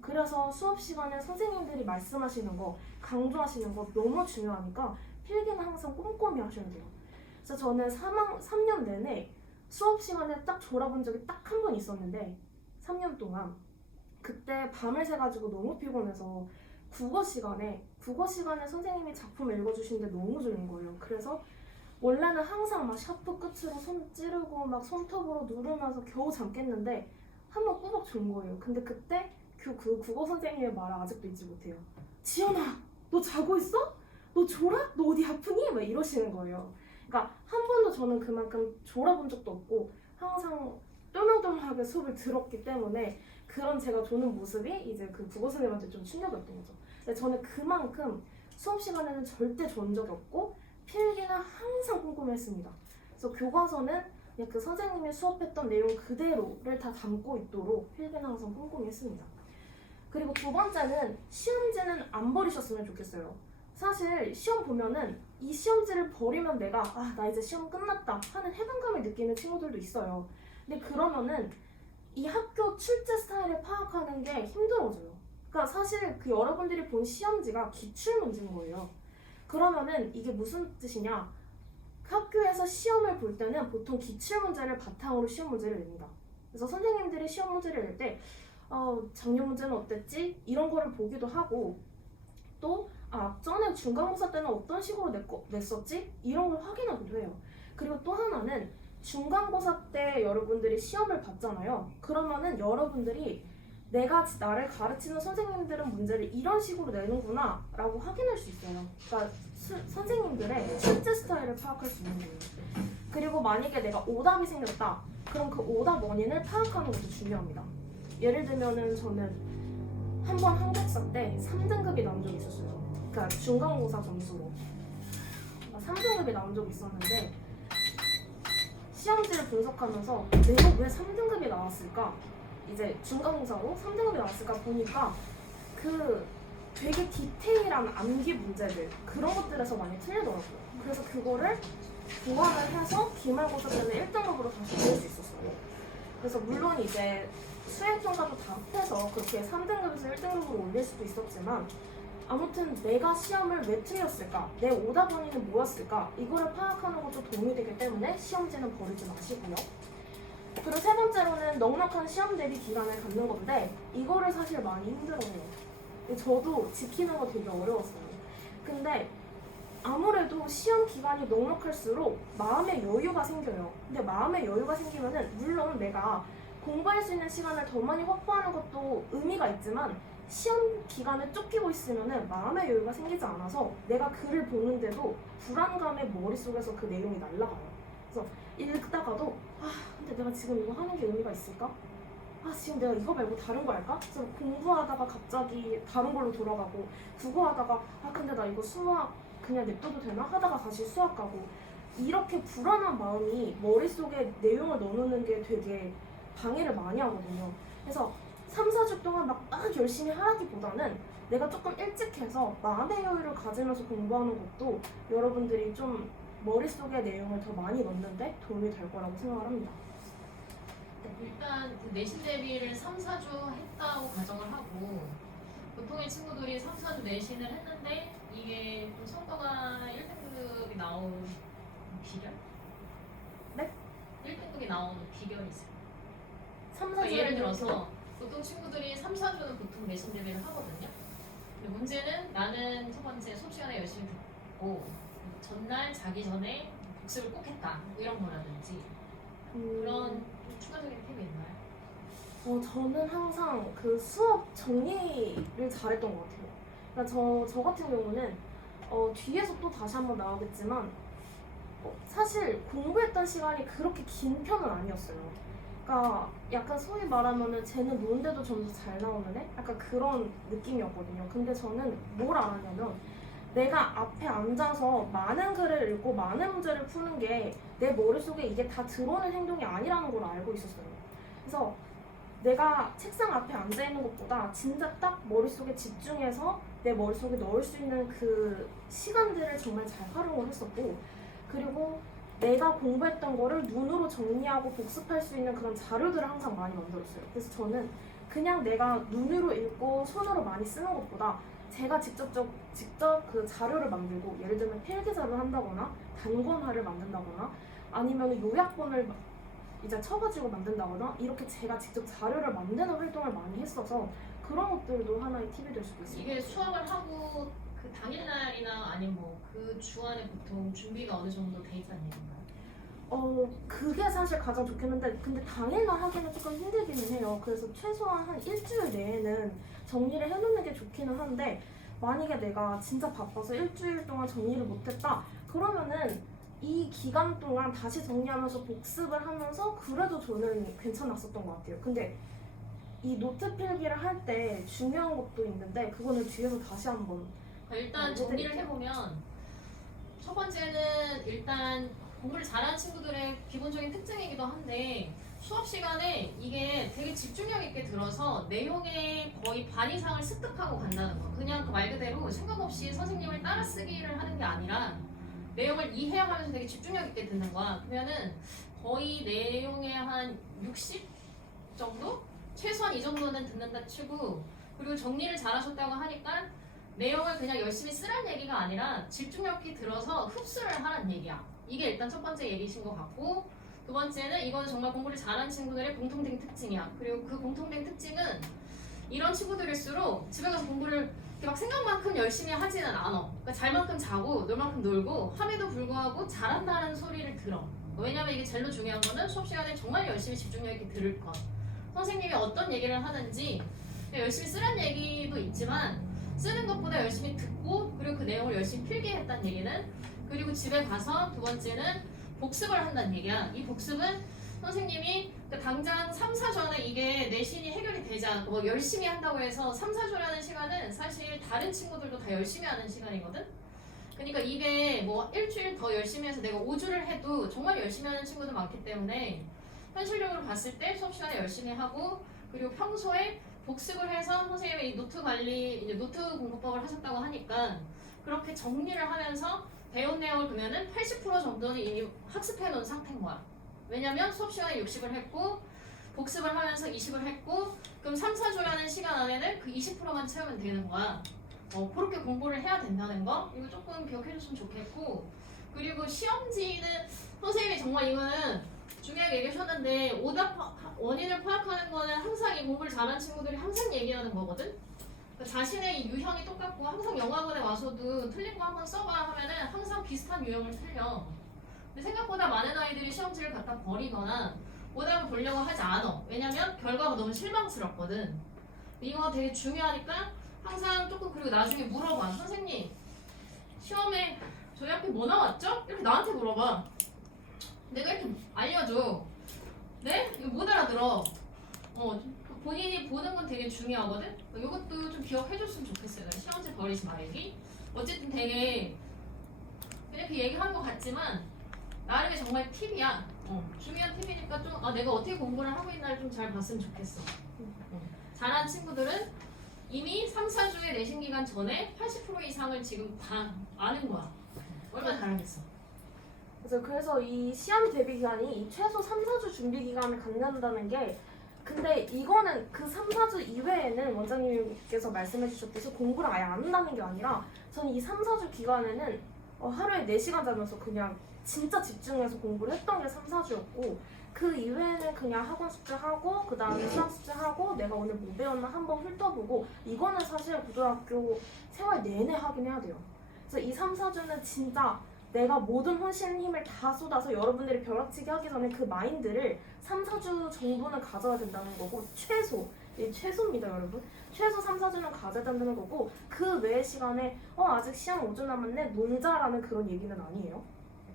그래서 수업 시간에 선생님들이 말씀하시는 거, 강조하시는 거 너무 중요하니까 필기는 항상 꼼꼼히 하셔야 돼요. 그래서 저는 3년 내내 수업 시간에 딱 졸아본 적이 딱 한 번 있었는데 3년 동안 그때 밤을 새가지고 너무 피곤해서 국어 시간에 선생님이 작품 읽어주시는데 너무 졸린 거예요. 그래서 원래는 항상 막 샤프 끝으로 손 찌르고 막 손톱으로 누르면서 겨우 잠깼는데 한 번 꾸벅 졸은 거예요. 근데 그때 그 국어 선생님의 말을 아직도 잊지 못해요. 지연아, 너 자고 있어? 너 졸아? 너 어디 아프니? 막 이러시는 거예요. 그러니까 한 번도 저는 그만큼 졸아본 적도 없고 항상 똘망똘망하게 수업을 들었기 때문에 그런 제가 조는 모습이 이제 그 국어 선생님한테 좀 충격이었던 거죠. 근데 저는 그만큼 수업 시간에는 절대 졸은 적이 없고 필기는 항상 꼼꼼히 했습니다. 그래서 교과서는 그냥 그 선생님이 수업했던 내용 그대로를 다 담고 있도록 필기는 항상 꼼꼼히 했습니다. 그리고 두 번째는 시험지는 안 버리셨으면 좋겠어요. 사실 시험 보면은 이 시험지를 버리면 내가 나 이제 시험 끝났다 하는 해방감을 느끼는 친구들도 있어요. 근데 그러면은 이 학교 출제 스타일을 파악하는 게 힘들어져요. 그러니까 사실 그 여러분들이 본 시험지가 기출문제인 거예요. 그러면은 이게 무슨 뜻이냐? 학교에서 시험을 볼 때는 보통 기출문제를 바탕으로 시험 문제를 냅니다. 그래서 선생님들이 시험 문제를 낼 때 작년 문제는 어땠지? 이런 거를 보기도 하고 또 전에 중간고사 때는 어떤 식으로 냈었지? 이런 걸 확인하기도 해요. 그리고 또 하나는 중간고사 때 여러분들이 시험을 봤잖아요. 그러면은 여러분들이 나를 가르치는 선생님들은 문제를 이런 식으로 내는구나 라고 확인할 수 있어요. 그러니까 선생님들의 실제 스타일을 파악할 수 있는 거예요. 그리고 만약에 내가 오답이 생겼다. 그럼 그 오답 원인을 파악하는 것도 중요합니다. 예를 들면은 저는 한 번 한국사 때 3등급이 나온 적이 있었어요. 그러니까 중간고사 점수로 3등급이 나온 적이 있었는데 시험지를 분석하면서 내가 왜 3등급이 나왔을까? 이제 중간고사로 3등급이 나왔을까 보니까 그 되게 디테일한 암기 문제들 그런 것들에서 많이 틀리더라고요. 그래서 그거를 보완을 해서 기말고사 때는 1등급으로 다시 올릴 수 있었어요. 그래서 물론 이제 수행평가도 다 합해서 그렇게 3등급에서 1등급으로 올릴 수도 있었지만 아무튼 내가 시험을 왜 틀렸을까? 내 오답 원인은 뭐였을까? 이거를 파악하는 것도 도움이 되기 때문에 시험지는 버리지 마시고요. 그리고 세 번째로는 넉넉한 시험 대비 기간을 갖는 건데 이거를 사실 많이 힘들어해요. 저도 지키는 거 되게 어려웠어요. 근데 아무래도 시험 기간이 넉넉할수록 마음의 여유가 생겨요. 근데 마음의 여유가 생기면은 물론 내가 공부할 수 있는 시간을 더 많이 확보하는 것도 의미가 있지만 시험 기간에 쫓기고 있으면은 마음의 여유가 생기지 않아서 내가 글을 보는데도 불안감에 머릿속에서 그 내용이 날아가요. 그래서 읽다가도 근데 내가 지금 이거 하는 게 의미가 있을까? 지금 내가 이거 말고 다른 거 할까? 그래서 공부하다가 갑자기 다른 걸로 돌아가고 국어하다가 근데 나 이거 수학 그냥 냅둬도 되나? 하다가 다시 수학 가고 이렇게 불안한 마음이 머릿속에 내용을 넣어놓는 게 되게 방해를 많이 하거든요. 그래서 3, 4주 동안 막 열심히 하기보다는 내가 조금 일찍 해서 마음의 여유를 가지면서 공부하는 것도 여러분들이 좀 머릿속에 내용을 더 많이 넣는데 도움이 될 거라고 생각을 합니다. 일단 그 내신 대비를 3, 4주 했다고 가정을 하고 보통의 친구들이 3, 4주 내신을 했는데 이게 좀 성과가 1등급이 나온 비결? 네? 1등급이 나오는 비결이 있어요. 3, 4주 그러니까 예를 들어서 보통 친구들이 3, 4주는 보통 내신 대비를 하거든요. 근데 문제는 나는 첫 번째 수업 시간에 열심히 듣고 전날 자기 전에 복습을 꼭 했다 이런 거라든지 그런 좀 추가적인 팁이 있나요? 저는 항상 그 수업 정리를 잘했던 것 같아요. 그러니까 저 같은 경우는 뒤에서 또 다시 한번 나오겠지만 사실 공부했던 시간이 그렇게 긴 편은 아니었어요. 그러니까 약간 소위 말하면은 쟤는 노는데도 점수 잘 나오는 애? 약간 그런 느낌이었거든요. 근데 저는 뭘 알았냐면 내가 앞에 앉아서 많은 글을 읽고 많은 문제를 푸는 게 내 머릿속에 이게 다 들어오는 행동이 아니라는 걸 알고 있었어요. 그래서 내가 책상 앞에 앉아있는 것보다 진짜 딱 머릿속에 집중해서 내 머릿속에 넣을 수 있는 그 시간들을 정말 잘 활용을 했었고 그리고 내가 공부했던 거를 눈으로 정리하고 복습할 수 있는 그런 자료들을 항상 많이 만들었어요. 그래서 저는 그냥 내가 눈으로 읽고 손으로 많이 쓰는 것보다 제가 직접 그 자료를 만들고 예를 들면 필기자를 한다거나 단권화를 만든다거나 아니면 요약본을 이제 쳐가지고 만든다거나 이렇게 제가 직접 자료를 만드는 활동을 많이 했어서 그런 것들도 하나의 팁이 될 수도 있어요. 이게 수학을 하고 그 당일날이나 아니면 뭐 그 주안에 보통 준비가 어느 정도 돼 있다는 얘기인가요? 그게 사실 가장 좋겠는데 근데 당일날 하기는 조금 힘들기는 해요. 그래서 최소한 한 일주일 내에는 정리를 해놓는 게 좋기는 한데 만약에 내가 진짜 바빠서 일주일 동안 정리를 못했다 그러면은 이 기간 동안 다시 정리하면서 복습을 하면서 그래도 저는 괜찮았었던 것 같아요. 근데 이 노트 필기를 할 때 중요한 것도 있는데 그거는 뒤에서 다시 한번 일단 정리를 해보면 첫 번째는 일단 공부를 잘하는 친구들의 기본적인 특징이기도 한데 수업 시간에 이게 되게 집중력 있게 들어서 내용의 거의 반 이상을 습득하고 간다는 거. 그냥 그 말 그대로 생각 없이 선생님을 따라쓰기를 하는 게 아니라 내용을 이해하면서 되게 집중력 있게 듣는 거야. 그러면은 거의 내용의 한 60 정도? 최소한 이 정도는 듣는다 치고 그리고 정리를 잘하셨다고 하니까 내용을 그냥 열심히 쓰란 얘기가 아니라 집중력 있게 들어서 흡수를 하란 얘기야. 이게 일단 첫 번째 얘기신 것 같고 두 번째는 이건 정말 공부를 잘하는 친구들의 공통된 특징이야. 그리고 그 공통된 특징은 이런 친구들일수록 집에 가서 공부를 이렇게 막 생각만큼 열심히 하지는 않아. 그러니까 잘 만큼 자고 놀 만큼 놀고 함에도 불구하고 잘한다는 소리를 들어. 왜냐면 이게 제일 중요한 거는 수업 시간에 정말 열심히 집중력 있게 들을 것. 선생님이 어떤 얘기를 하는지 열심히 쓰란 얘기도 있지만 쓰는 것보다 열심히 듣고 그리고 그 내용을 열심히 필기했다는 얘기는 그리고 집에 가서 두 번째는 복습을 한다는 얘기야. 이 복습은 선생님이 당장 3, 4주안에 이게 내신이 해결이 되지 않고 뭐 열심히 한다고 해서 3, 4주라는 시간은 사실 다른 친구들도 다 열심히 하는 시간이거든. 그러니까 이게 뭐 일주일 더 열심히 해서 내가 5주를 해도 정말 열심히 하는 친구들 많기 때문에 현실적으로 봤을 때 수업 시간에 열심히 하고 그리고 평소에 복습을 해서 선생님이 이 노트 관리, 이제 노트 공부법을 하셨다고 하니까 그렇게 정리를 하면서 배운 내용을 보면은 80% 정도는 이미 학습해 놓은 상태인 거야. 왜냐면 수업 시간에 60을 했고 복습을 하면서 20을 했고 그럼 3, 4주라는 시간 안에는 그 20%만 채우면 되는 거야. 그렇게 공부를 해야 된다는 거 이거 조금 기억해줬으면 좋겠고 그리고 시험지는 선생님이 정말 이거는 중요하게 얘기하셨는데 오답 원인을 파악하는 거는 항상 이 공부를 잘하는 친구들이 항상 얘기하는 거거든. 그러니까 자신의 이 유형이 똑같고 항상 영화관에 와서도 틀린 거 한번 써봐 하면은 항상 비슷한 유형을 틀려. 근데 생각보다 많은 아이들이 시험지를 갖다 버리거나 오답을 보려고 하지 않아. 왜냐면 결과가 너무 실망스럽거든. 이거 되게 중요하니까 항상 조금 그리고 나중에 물어봐. 선생님 시험에 저희 학교 뭐 나왔죠? 이렇게 나한테 물어봐. 내가 이렇게 알려줘. 네? 이거 못 알아들어. 본인이 보는 건 되게 중요하거든? 이것도 좀 기억해줬으면 좋겠어요. 시험지 버리지 말기. 어쨌든 되게 이렇게 얘기하는 것 같지만 나름의 정말 팁이야. 중요한 팁이니까 좀 내가 어떻게 공부를 하고 있나를 좀 잘 봤으면 좋겠어. 잘하는 친구들은 이미 3, 4주의 내신 기간 전에 80% 이상을 지금 다 아는 거야. 얼마나 잘하겠어. 그래서 이 시험 대비 기간이 최소 3, 4주 준비 기간을 갖는다는 게 근데 이거는 그 3, 4주 이외에는 원장님께서 말씀해 주셨듯이 공부를 아예 안 한다는 게 아니라 저는 이 3, 4주 기간에는 하루에 4시간 자면서 그냥 진짜 집중해서 공부를 했던 게 3, 4주였고 그 이외에는 그냥 학원 숙제하고 그 다음에 수학 숙제하고 내가 오늘 뭐 배웠나 한번 훑어보고 이거는 사실 고등학교 생활 내내 하긴 해야 돼요. 그래서 이 3, 4주는 진짜 내가 모든 혼신 힘을 다 쏟아서 여러분들이 벼락치기 하기 전에 그 마인드를 3, 4주 정도는 가져야 된다는 거고 최소입니다 여러분. 최소 3, 4주는 가져야 된다는 거고 그 외의 시간에 아직 시험 5주 남았네 놀자라는 그런 얘기는 아니에요.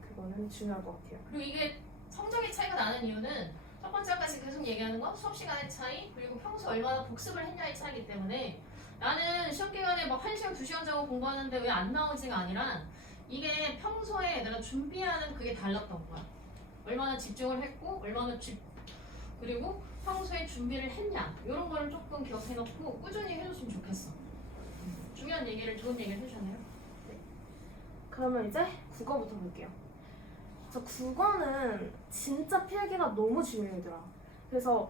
그거는 중요할 것 같아요. 그리고 이게 성적의 차이가 나는 이유는 첫 번째까지 계속 얘기하는 건 수업 시간의 차이 그리고 평소 얼마나 복습을 했냐의 차이기 때문에 나는 시험 기간에 막 1시간, 2시간 자고 공부하는데 왜 안 나오지가 아니라 이게 평소에 내가 준비하는 그게 달랐던 거야. 얼마나 집중을 했고 얼마나 그리고 평소에 준비를 했냐 이런 거를 조금 기억해놓고 꾸준히 해줬으면 좋겠어. 중요한 얘기를 좋은 얘기를 해주셨네요. 네. 그러면 이제 국어부터 볼게요. 국어는 진짜 필기가 너무 중요해요 얘들아. 그래서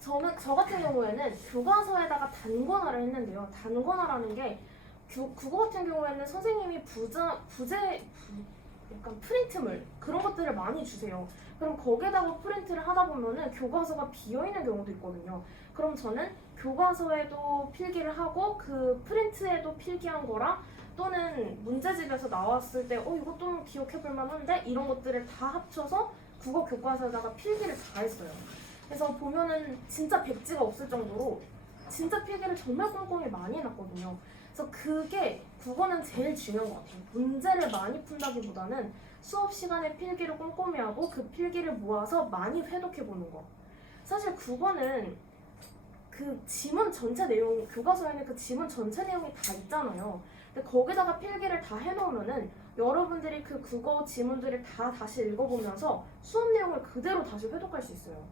저 같은 경우에는 교과서에다가 단권화를 했는데요. 단권화라는 게 국어 같은 경우에는 선생님이 약간 프린트물 그런 것들을 많이 주세요. 그럼 거기에다가 프린트를 하다 보면은 교과서가 비어있는 경우도 있거든요. 그럼 저는 교과서에도 필기를 하고 그 프린트에도 필기한 거랑 또는 문제집에서 나왔을 때 이것도 기억해볼 만한데 이런 것들을 다 합쳐서 국어 교과서에다가 필기를 다 했어요. 그래서 보면은 진짜 백지가 없을 정도로 진짜 필기를 정말 꼼꼼히 많이 해놨거든요. 그래서 그게 국어는 제일 중요한 것 같아요. 문제를 많이 푼다기보다는 수업 시간에 필기를 꼼꼼히 하고 그 필기를 모아서 많이 회독해보는 거. 사실 국어는 그 지문 전체 내용, 교과서에는 그 지문 전체 내용이 다 있잖아요. 근데 거기다가 필기를 다 해놓으면은 여러분들이 그 국어 지문들을 다 다시 읽어보면서 수업 내용을 그대로 다시 회독할 수 있어요.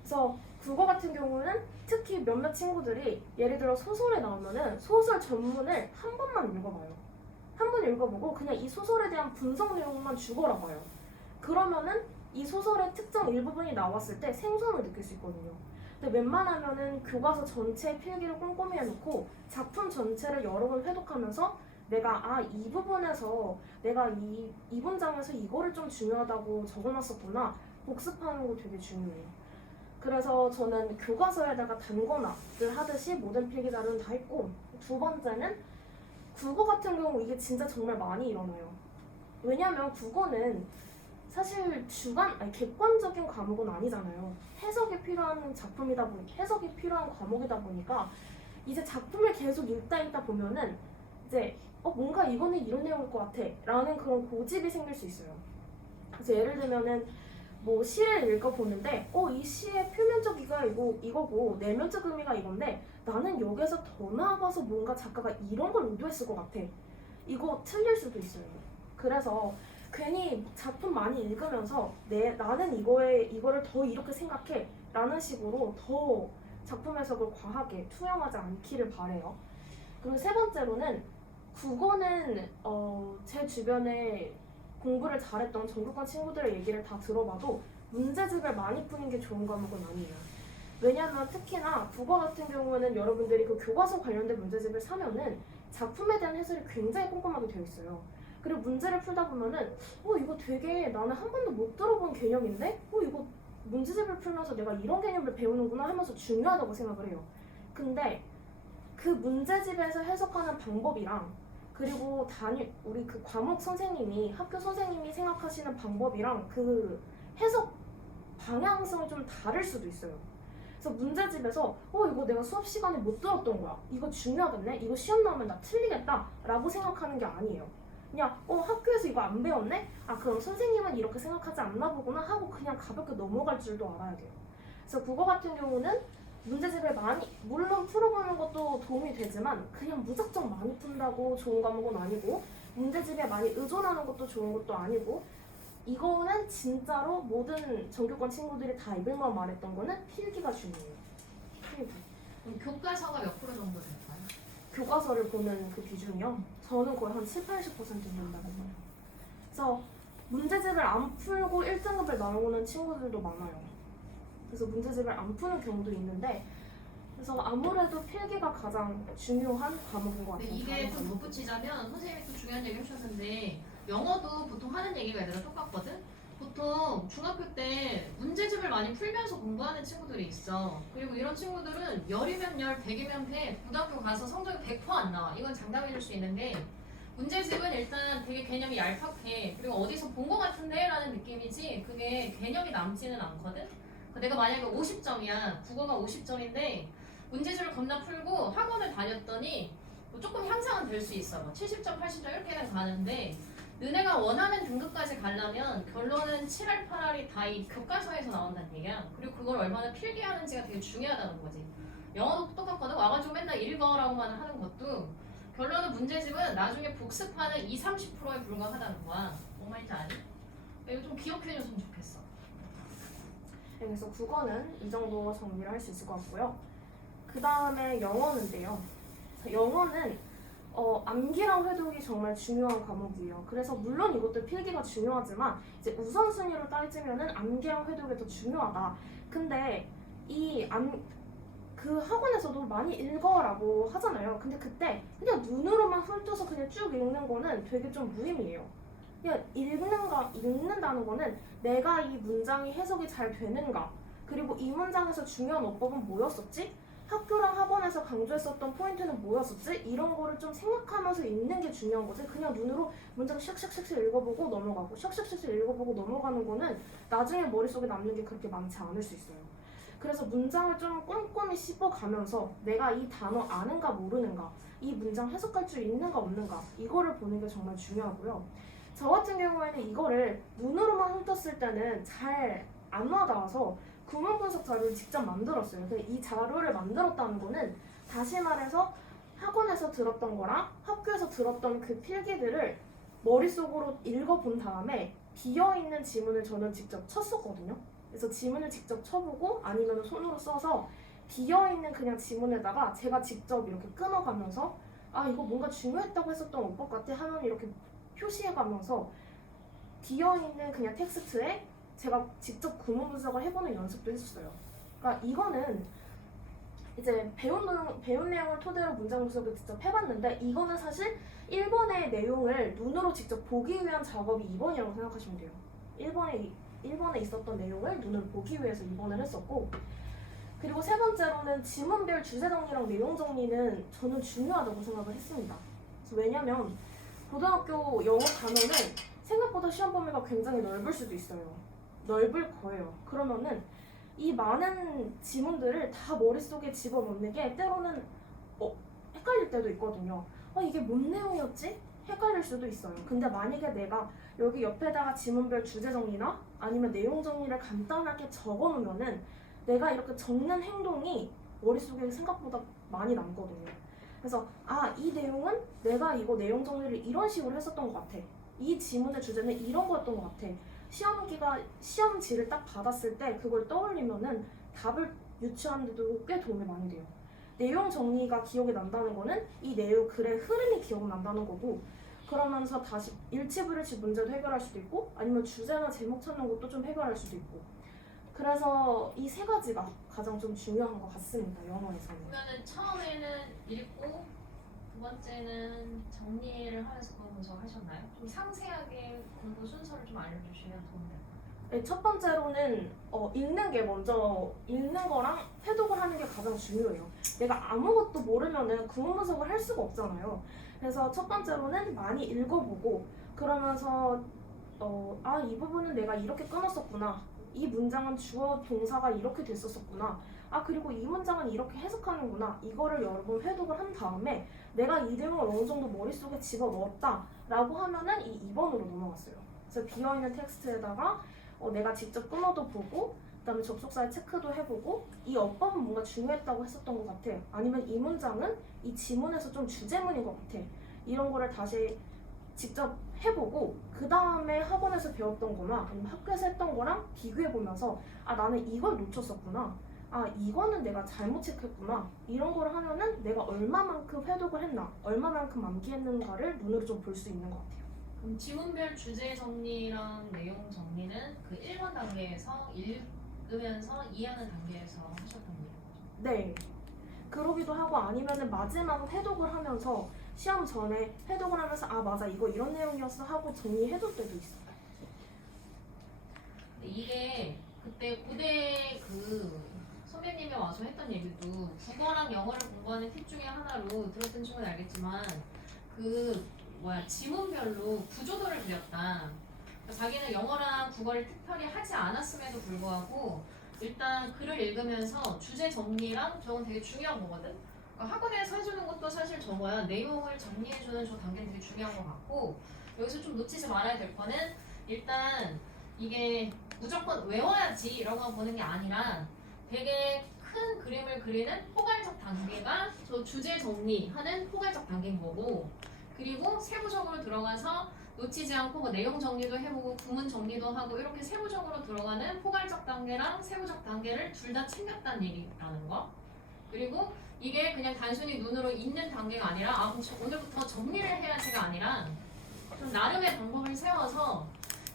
그래서 국어 같은 경우는 특히 몇몇 친구들이 예를 들어 소설에 나오면은 소설 전문을 한 번만 읽어봐요. 한 번 읽어보고 그냥 이 소설에 대한 분석 내용만 죽어라 봐요. 그러면은 이 소설의 특정 일부분이 나왔을 때 생소함을 느낄 수 있거든요. 근데 웬만하면은 교과서 전체의 필기를 꼼꼼히 해놓고 작품 전체를 여러 번 회독하면서 내가 이 부분에서 내가 이 문장에서 이거를 좀 중요하다고 적어놨었구나 복습하는 거 되게 중요해요. 그래서 저는 교과서에다가 단권화를 하듯이 모든 필기 자료는 다 했고 두 번째는 국어 같은 경우 이게 진짜 정말 많이 일어나요. 왜냐면 국어는 사실 객관적인 과목은 아니잖아요. 해석이 필요한 해석이 필요한 과목이다 보니까 이제 작품을 계속 읽다 보면은 이제 뭔가 이거는 이런 내용일 것 같아 라는 그런 고집이 생길 수 있어요. 그래서 예를 들면은 뭐 시를 읽어보는데 이 시의 표면적 의미가 이거고 내면적 의미가 이건데 나는 여기에서 더 나아가서 뭔가 작가가 이런 걸 의도했을 것 같아. 이거 틀릴 수도 있어요. 그래서 괜히 작품 많이 읽으면서 나는 이거를 더 이렇게 생각해 라는 식으로 더 작품 해석을 과하게 투영하지 않기를 바래요. 그리고 세 번째로는 국어는 제 주변에 공부를 잘했던 전국관 친구들의 얘기를 다 들어봐도 문제집을 많이 푸는 게 좋은 과목은 아니에요. 왜냐하면 특히나 국어 같은 경우는 여러분들이 그 교과서 관련된 문제집을 사면은 작품에 대한 해설이 굉장히 꼼꼼하게 되어 있어요. 그리고 문제를 풀다 보면은 이거 되게 나는 한 번도 못 들어본 개념인데 이거 문제집을 풀면서 내가 이런 개념을 배우는구나 하면서 중요하다고 생각을 해요. 근데 그 문제집에서 해석하는 방법이랑 그리고 우리 그 과목 선생님이 학교 선생님이 생각하시는 방법이랑 그 해석 방향성이 좀 다를 수도 있어요. 그래서 문제집에서 이거 내가 수업 시간에 못 들었던 거야. 이거 중요하겠네. 이거 시험 나오면 나 틀리겠다 라고 생각하는 게 아니에요. 그냥 학교에서 이거 안 배웠네? 그럼 선생님은 이렇게 생각하지 않나 보구나 하고 그냥 가볍게 넘어갈 줄도 알아야 돼요. 그래서 국어 같은 경우는 문제집을 물론 풀어보는 것도 도움이 되지만 그냥 무작정 많이 푼다고 좋은 과목은 아니고 문제집에 많이 의존하는 것도 좋은 것도 아니고 이거는 진짜로 모든 전교권 친구들이 다 이글만 말했던 거는 필기가 중요해요. 필기. 그럼 교과서가 몇 프로 정도 될까요? 교과서를 보는 그 비중이요? 저는 거의 한 70, 80% 된다고 봐요. 그래서 문제집을 안 풀고 1등급을 나오는 친구들도 많아요. 그래서 문제집을 안 푸는 경우도 있는데 그래서 아무래도 필기가 가장 중요한 과목인 것 같아요. 이게 좀 덧붙이자면 선생님이 또 중요한 얘기 해주셨는데 영어도 보통 하는 얘기가 얘들아 똑같거든? 보통 중학교 때 문제집을 많이 풀면서 공부하는 친구들이 있어. 그리고 이런 친구들은 10이면 10, 100이면 100, 고등학교 가서 성적이 100% 안 나와. 이건 장담해줄 수 있는데 문제집은 일단 되게 개념이 얄팍해. 그리고 어디서 본 것 같은데? 라는 느낌이지 그게 개념이 남지는 않거든? 내가 만약에 50점이야. 국어가 50점인데 문제집을 겁나 풀고 학원을 다녔더니 뭐 조금 향상은 될 수 있어. 70점, 80점 이렇게는 가는데 너네가 원하는 등급까지 가려면 결론은 7할, 8할이 다 이 교과서에서 나온다는 얘기야. 그리고 그걸 얼마나 필기하는지가 되게 중요하다는 거지. 영어도 똑같거든. 와가지고 맨날 읽어라고만 하는 것도 결론은 문제집은 나중에 복습하는 20, 30%에 불과하다는 거야. 뭔 말인지 아니? 이거 좀 기억해줬으면 좋겠어. 그래서 국어는 이 정도 정리를 할 수 있을 것 같고요. 그 다음에 영어인데요. 영어는 암기랑 회독이 정말 중요한 과목이에요. 그래서 물론 이것도 필기가 중요하지만 이제 우선순위로 따지면은 암기랑 회독이 더 중요하다. 근데 그 학원에서도 많이 읽어라고 하잖아요. 근데 그때 그냥 눈으로만 훑어서 그냥 쭉 읽는 거는 되게 좀 무의미해요. 그냥 읽는다는 거는 내가 이 문장이 해석이 잘 되는가, 그리고 이 문장에서 중요한 어법은 뭐였었지? 학교랑 학원에서 강조했었던 포인트는 뭐였었지? 이런 거를 좀 생각하면서 읽는 게 중요한 거지. 그냥 눈으로 문장 샥샥샥 읽어보고 넘어가고 샥샥샥 읽어보고 넘어가는 거는 나중에 머릿속에 남는 게 그렇게 많지 않을 수 있어요. 그래서 문장을 좀 꼼꼼히 씹어가면서 내가 이 단어 아는가 모르는가, 이 문장 해석할 줄 있는가 없는가, 이거를 보는 게 정말 중요하고요. 저 같은 경우에는 이거를 눈으로만 훑었을 때는 잘 안 와닿아서 구문 분석 자료를 직접 만들었어요. 근데 이 자료를 만들었다는 거는 다시 말해서 학원에서 들었던 거랑 학교에서 들었던 그 필기들을 머릿속으로 읽어본 다음에 비어있는 지문을 저는 직접 쳤었거든요. 그래서 지문을 직접 쳐보고 아니면 손으로 써서 비어있는 그냥 지문에다가 제가 직접 이렇게 끊어가면서 이거 뭔가 중요했다고 했었던 어법 같아 하면 이렇게 표시해가면서 비어있는 그냥 텍스트에 제가 직접 구문 분석을 해보는 연습도 했었어요. 그러니까 이거는 이제 배운 내용을 토대로 문장 분석을 직접 해봤는데 이거는 사실 1번의 내용을 눈으로 직접 보기 위한 작업이 2번이라고 생각하시면 돼요. 1번에 있었던 내용을 눈으로 보기 위해서 2번을 했었고, 그리고 세 번째로는 지문별 주제 정리랑 내용 정리는 저는 중요하다고 생각을 했습니다. 왜냐면 고등학교 영어 단어는 생각보다 시험 범위가 굉장히 넓을 수도 있어요. 넓을 거예요. 그러면은 이 많은 지문들을 다 머릿속에 집어넣는 게 때로는 헷갈릴 때도 있거든요. 이게 뭔 내용이었지? 헷갈릴 수도 있어요. 근데 만약에 내가 여기 옆에다가 지문별 주제 정리나 아니면 내용 정리를 간단하게 적어 놓으면은 내가 이렇게 적는 행동이 머릿속에 생각보다 많이 남거든요. 그래서 이 내용은 내가 이거 내용 정리를 이런 식으로 했었던 것 같아. 이 지문의 주제는 이런 거였던 것 같아. 시험지를 딱 받았을 때 그걸 떠올리면은 답을 유추하는데도 꽤 도움이 많이 돼요. 내용 정리가 기억이 난다는 거는 이 내용 글의 흐름이 기억난다는 거고, 그러면서 다시 일치불일치 문제도 해결할 수도 있고 아니면 주제나 제목 찾는 것도 좀 해결할 수도 있고, 그래서 이 세 가지가 가장 좀 중요한 것 같습니다. 영어에서는. 그러면은 처음에는 읽고 두 번째는 정리를 하면서 공부 하셨나요? 좀 상세하게 공부 순서를 좀 알려주시면 도움이 될까요? 네, 첫 번째로는 읽는 게 먼저, 읽는 거랑 회독을 하는 게 가장 중요해요. 내가 아무것도 모르면은 구문 분석을 할 수가 없잖아요. 그래서 첫 번째로는 많이 읽어보고, 그러면서 이 부분은 내가 이렇게 끊었었구나. 이 문장은 주어 동사가 이렇게 됐었구나. 그리고 이 문장은 이렇게 해석하는구나. 이거를 여러 번 회독을 한 다음에 내가 이 내용을 어느 정도 머릿속에 집어넣었다 라고 하면은 이 2번으로 넘어갔어요. 그래서 비어있는 텍스트에다가 내가 직접 끊어도 보고, 그다음에 접속사에 체크도 해보고, 이 어법은 뭔가 중요했다고 했었던 것 같아. 아니면 이 문장은 이 지문에서 좀 주제문인 것 같아. 이런 거를 다시 직접 해보고, 그 다음에 학원에서 배웠던 거나 아니면 학교에서 했던 거랑 비교해보면서 나는 이걸 놓쳤었구나. 이거는 내가 잘못 체크했구나. 이런 걸 하면은 내가 얼마만큼 회독을 했나, 얼마만큼 암기했는가를 눈으로 좀 볼 수 있는 것 같아요. 그럼 지문별 주제 정리랑 내용 정리는 그 1번 단계에서 읽으면서 이해하는 단계에서 하셨던 거예요? 네. 그러기도 하고 아니면은 마지막 회독을 하면서 시험 전에 회독을 하면서 맞아 이거 이런 내용이었어 하고 정리해둘 때도 있어요. 근데 이게 그때 고대 그 선배님이 와서 했던 얘기도 국어랑 영어를 공부하는 팁 중에 하나로 들었던 친구는 알겠지만 지문별로 구조도를 그렸다. 그러니까 자기는 영어랑 국어를 특별히 하지 않았음에도 불구하고 일단 글을 읽으면서 주제 정리랑 저건 되게 중요한 거거든. 그러니까 학원에서 해주는 것도 사실 저거야. 내용을 정리해주는 저 단계는 되게 중요한 것 같고, 여기서 좀 놓치지 말아야 될 거는 일단 이게 무조건 외워야지라고 보는 게 아니라 되게 큰 그림을 그리는 포괄적 단계가 저 주제 정리하는 포괄적 단계인 거고, 그리고 세부적으로 들어가서 놓치지 않고 뭐 내용 정리도 해보고 구문 정리도 하고 이렇게 세부적으로 들어가는 포괄적 단계랑 세부적 단계를 둘 다 챙겼다는 얘기라는 거. 그리고 이게 그냥 단순히 눈으로 읽는 단계가 아니라 오늘부터 정리를 해야지가 아니라 좀 나름의 방법을 세워서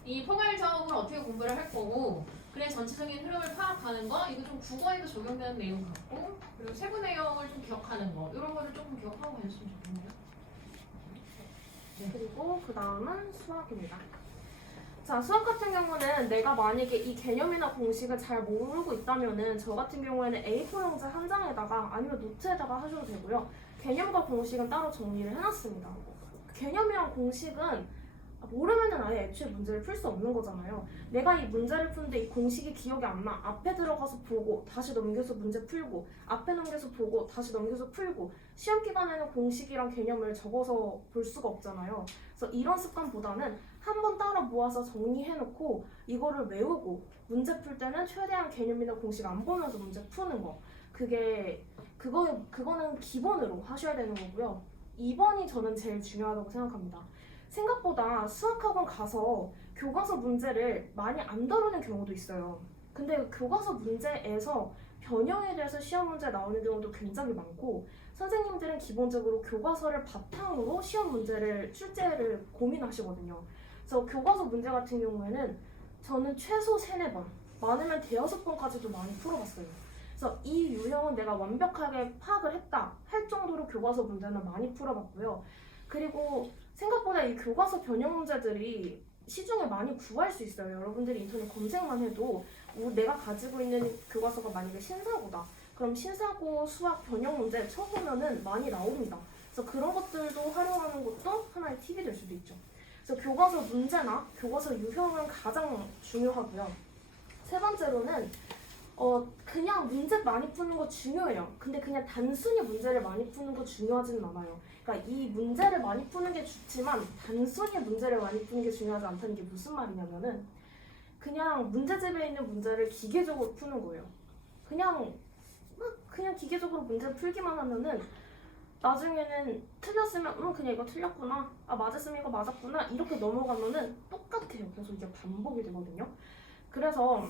이 포괄적으로 어떻게 공부를 할 거고, 그래 전체적인 흐름을 파악하는 거, 이거 좀 국어에도 적용되는 내용 같고, 그리고 세부 내용을 좀 기억하는 거, 이런 거를 조금 기억하고 계셨으면 좋겠네요. 그리고 그 다음은 수학입니다. 자, 수학 같은 경우는 내가 만약에 이 개념이나 공식을 잘 모르고 있다면은 저 같은 경우에는 A4 용지 한 장에다가 아니면 노트에다가 하셔도 되고요. 개념과 공식은 따로 정리를 해놨습니다. 개념이랑 공식은 모르면은 아예 애초에 문제를 풀 수 없는 거잖아요. 내가 이 문제를 푸는데 이 공식이 기억이 안 나. 앞에 들어가서 보고 다시 넘겨서 문제 풀고, 앞에 넘겨서 보고 다시 넘겨서 풀고, 시험 기간에는 공식이랑 개념을 적어서 볼 수가 없잖아요. 그래서 이런 습관보다는 한번 따로 모아서 정리해놓고 이거를 외우고 문제 풀 때는 최대한 개념이나 공식 안 보면서 문제 푸는 거. 그거는 기본으로 하셔야 되는 거고요. 2번이 저는 제일 중요하다고 생각합니다. 생각보다 수학학원 가서 교과서 문제를 많이 안 다루는 경우도 있어요. 근데 교과서 문제에서 변형에 대해서 시험 문제 나오는 경우도 굉장히 많고, 선생님들은 기본적으로 교과서를 바탕으로 시험 문제를 출제를 고민하시거든요. 그래서 교과서 문제 같은 경우에는 저는 최소 3-4번, 많으면 5-6번까지도 많이 풀어봤어요. 그래서 이 유형은 내가 완벽하게 파악을 했다 할 정도로 교과서 문제는 많이 풀어봤고요. 그리고 생각보다 이 교과서 변형 문제들이 시중에 많이 구할 수 있어요. 여러분들이 인터넷 검색만 해도 내가 가지고 있는 교과서가 만약에 신사고다. 그럼 신사고 수학 변형 문제 쳐보면은 많이 나옵니다. 그래서 그런 것들도 활용하는 것도 하나의 팁이 될 수도 있죠. 그래서 교과서 문제나 교과서 유형은 가장 중요하고요. 세 번째로는 그냥 문제 많이 푸는 거 중요해요. 근데 그냥 단순히 문제를 많이 푸는 거 중요하지는 않아요. 그러니까 이 문제를 많이 푸는 게 좋지만 단순히 문제를 많이 푸는 게 중요하지 않다는 게 무슨 말이냐면은 그냥 문제집에 있는 문제를 기계적으로 푸는 거예요. 그냥 기계적으로 문제를 풀기만 하면은 나중에는 틀렸으면 그냥 이거 틀렸구나, 맞았으면 이거 맞았구나 이렇게 넘어가면은 똑같아요. 계속 이게 반복이 되거든요. 그래서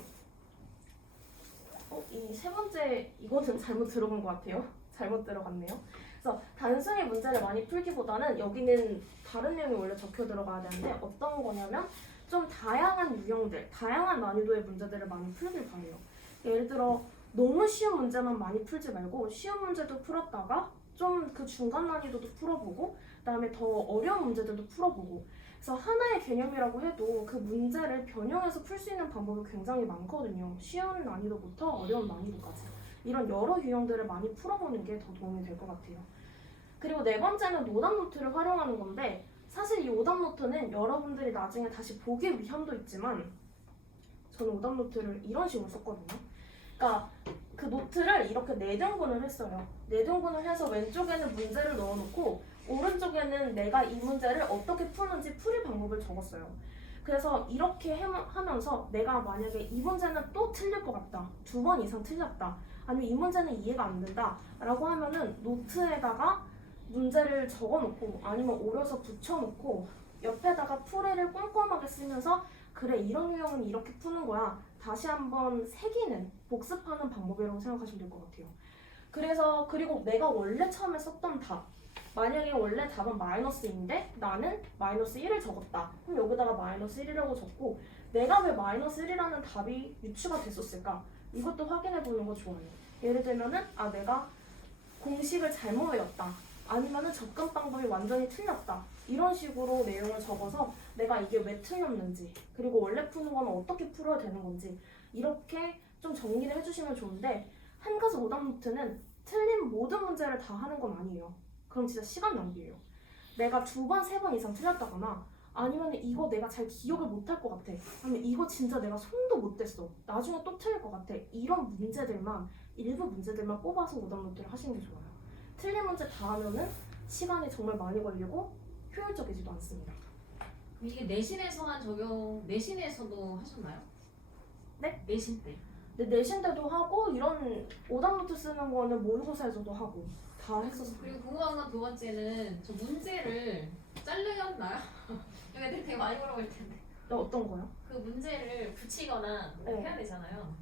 이 세 번째 이거는 잘못 들어간 것 같아요. 잘못 들어갔네요. 그래서 단순히 문제를 많이 풀기보다는 여기는 다른 내용이 원래 적혀 들어가야 되는데 어떤 거냐면 좀 다양한 유형들, 다양한 난이도의 문제들을 많이 풀길 바래요. 예를 들어 너무 쉬운 문제만 많이 풀지 말고 쉬운 문제도 풀었다가 좀 그 중간 난이도도 풀어보고 그다음에 더 어려운 문제들도 풀어보고 그래서 하나의 개념이라고 해도 그 문제를 변형해서 풀 수 있는 방법이 굉장히 많거든요. 쉬운 난이도부터 어려운 난이도까지 이런 여러 유형들을 많이 풀어보는 게 더 도움이 될 것 같아요. 그리고 네 번째는 오답 노트를 활용하는 건데 사실 이 오답 노트는 여러분들이 나중에 다시 보기 위함도 있지만 저는 오답 노트를 이런 식으로 썼거든요. 그러니까 그 노트를 이렇게 4등분을 했어요. 4등분을 해서 왼쪽에는 문제를 넣어놓고 오른쪽에는 내가 이 문제를 어떻게 푸는지 풀이 방법을 적었어요. 그래서 이렇게 하면서 내가 만약에 이 문제는 또 틀릴 것 같다, 2번 이상 틀렸다, 아니면 이 문제는 이해가 안 된다 라고 하면은 노트에다가 문제를 적어놓고 아니면 오려서 붙여놓고 옆에다가 풀이를 꼼꼼하게 쓰면서 그래 이런 유형은 이렇게 푸는 거야 다시 한번 새기는, 복습하는 방법이라고 생각하시면 될 것 같아요. 그리고 내가 원래 처음에 썼던 답, 만약에 원래 답은 -2인데 나는 -1을 적었다. 그럼 여기다가 -1이라고 적고 내가 왜 -1이라는 답이 유추가 됐었을까? 이것도 확인해 보는 거 좋아요. 예를 들면은 내가 공식을 잘못 외웠다. 아니면은 접근 방법이 완전히 틀렸다. 이런 식으로 내용을 적어서 내가 이게 왜 틀렸는지 그리고 원래 푸는 건 어떻게 풀어야 되는 건지 이렇게 좀 정리를 해주시면 좋은데 한 가지 오답 노트는 틀린 모든 문제를 다 하는 건 아니에요. 그럼 진짜 시간 낭비예요. 내가 2번, 3번 이상 틀렸다거나 아니면 이거 내가 잘 기억을 못할 것 같아. 아니면 이거 진짜 내가 손도 못 댔어. 나중에 또 틀릴 것 같아. 이런 문제들만, 일부 문제들만 뽑아서 오답 노트를 하시는 게 좋아요. 틀린 문제 다 하면은 시간이 정말 많이 걸리고 효율적이지도 않습니다. 이게 내신에서만 내신에서도 하셨나요? 네? 내신 때. 근데 내신 때도 하고 이런 오답 노트 쓰는 거는 모의고사에서도 하고 다 했었어요. 그리고 궁금한 건 두 번째는 저 문제를 자르셨나요? 애들이 되게 많이 물어볼 텐데. 어떤 거요? 그 문제를 붙이거나 네. 해야 되잖아요.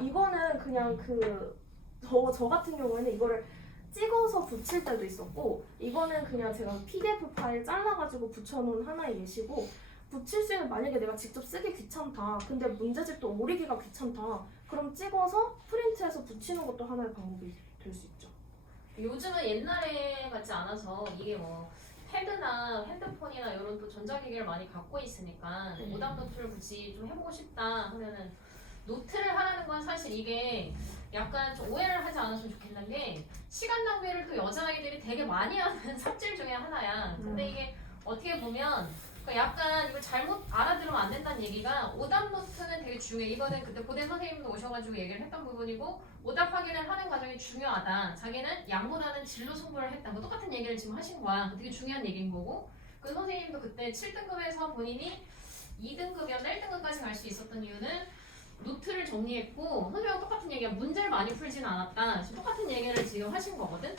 이거는 그냥 저 같은 경우에는 이거를 찍어서 붙일 때도 있었고 이거는 그냥 제가 PDF 파일 잘라가지고 붙여놓은 하나의 예시고 붙일 수 있는 만약에 내가 직접 쓰기 귀찮다 근데 문제집도 오리기가 귀찮다 그럼 찍어서 프린트해서 붙이는 것도 하나의 방법이 될 수 있죠. 요즘은 옛날에 같지 않아서 이게 뭐 패드나 핸드폰이나 이런 또 전자기기를 많이 갖고 있으니까 오답 노트를 굳이 좀 해보고 싶다 하면은 노트를 하라는 건 사실 이게 약간 좀 오해를 하지 않았으면 좋겠는 게 시간 낭비를 또 여자아이들이 되게 많이 하는 삽질 중에 하나야. 근데 이게 어떻게 보면 약간 이걸 잘못 알아들으면 안 된다는 얘기가 오답 노트는 되게 중요해. 이거는 그때 고대 선생님도 오셔가지고 얘기를 했던 부분이고 오답 확인을 하는 과정이 중요하다. 자기는 양보다는 질로 승부를 했다. 뭐 똑같은 얘기를 지금 하신 거야. 되게 중요한 얘기인 거고 그 선생님도 그때 7등급에서 본인이 2등급이었나 1등급까지 갈 수 있었던 이유는 노트를 정리했고 선생님과 똑같은 얘기야. 문제를 많이 풀진 않았다. 지금 똑같은 얘기를 지금 하신 거거든.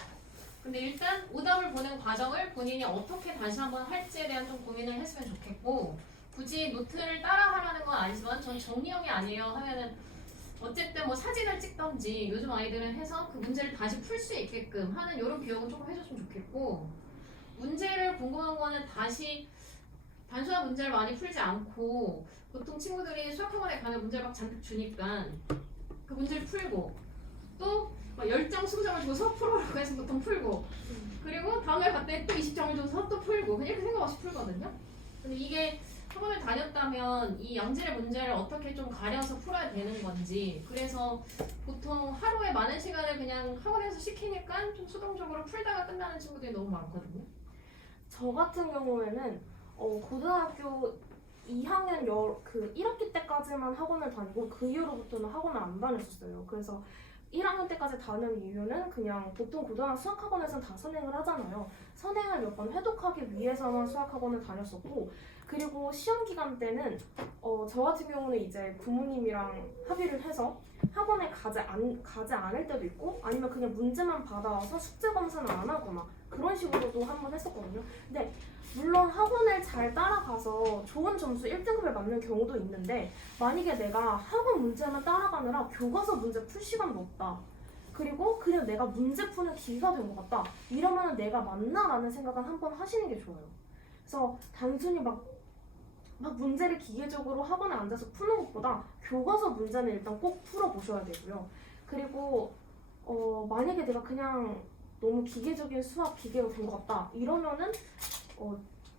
근데 일단 오답을 보는 과정을 본인이 어떻게 다시 한번 할지에 대한 좀 고민을 했으면 좋겠고 굳이 노트를 따라 하라는 건 아니지만 전 정리형이 아니에요 하면은 어쨌든 뭐 사진을 찍던지 요즘 아이들은 해서 그 문제를 다시 풀 수 있게끔 하는 이런 교육은 조금 해줬으면 좋겠고 문제를 궁금한 거는 다시 단순한 문제를 많이 풀지 않고 보통 친구들이 수학학원에 가면 문제를 막 잔뜩 주니까 그 문제를 풀고 또 막 10장 20장을 줘서 풀어라고 해서 보통 풀고 그리고 다음날 갔더니 또 20장을 줘서 또 풀고 그냥 이렇게 생각 없이 풀거든요. 근데 이게 학원을 다녔다면 이 양질의 문제를 어떻게 좀 가려서 풀어야 되는 건지 그래서 보통 하루에 많은 시간을 그냥 학원에서 시키니까 좀 수동적으로 풀다가 끝나는 친구들이 너무 많거든요. 저 같은 경우에는 고등학교 2학년 그 1학기 때까지만 학원을 다니고 그 이후로부터는 학원을 안 다녔었어요. 그래서 1학년 때까지 다니는 이유는 그냥 보통 고등학교 수학학원에서는 다 선행을 하잖아요. 선행을 몇 번 회독하기 위해서만 수학학원을 다녔었고, 그리고 시험 기간 때는 저 같은 경우는 이제 부모님이랑 합의를 해서 학원에 가지 않을 때도 있고, 아니면 그냥 문제만 받아와서 숙제 검사는 안 하거나 그런 식으로도 한 번 했었거든요. 근데 물론 학원을 잘 따라가서 좋은 점수 1등급을 맞는 경우도 있는데, 만약에 내가 학원 문제만 따라가느라 교과서 문제 풀 시간도 없다, 그리고 그냥 내가 문제 푸는 기회가 된 것 같다, 이러면 내가 맞나라는 생각은 한번 하시는 게 좋아요. 그래서 단순히 막 문제를 기계적으로 학원에 앉아서 푸는 것보다 교과서 문제는 일단 꼭 풀어보셔야 되고요. 그리고 만약에 내가 그냥 너무 기계적인 수학 기계가 된 것 같다, 이러면은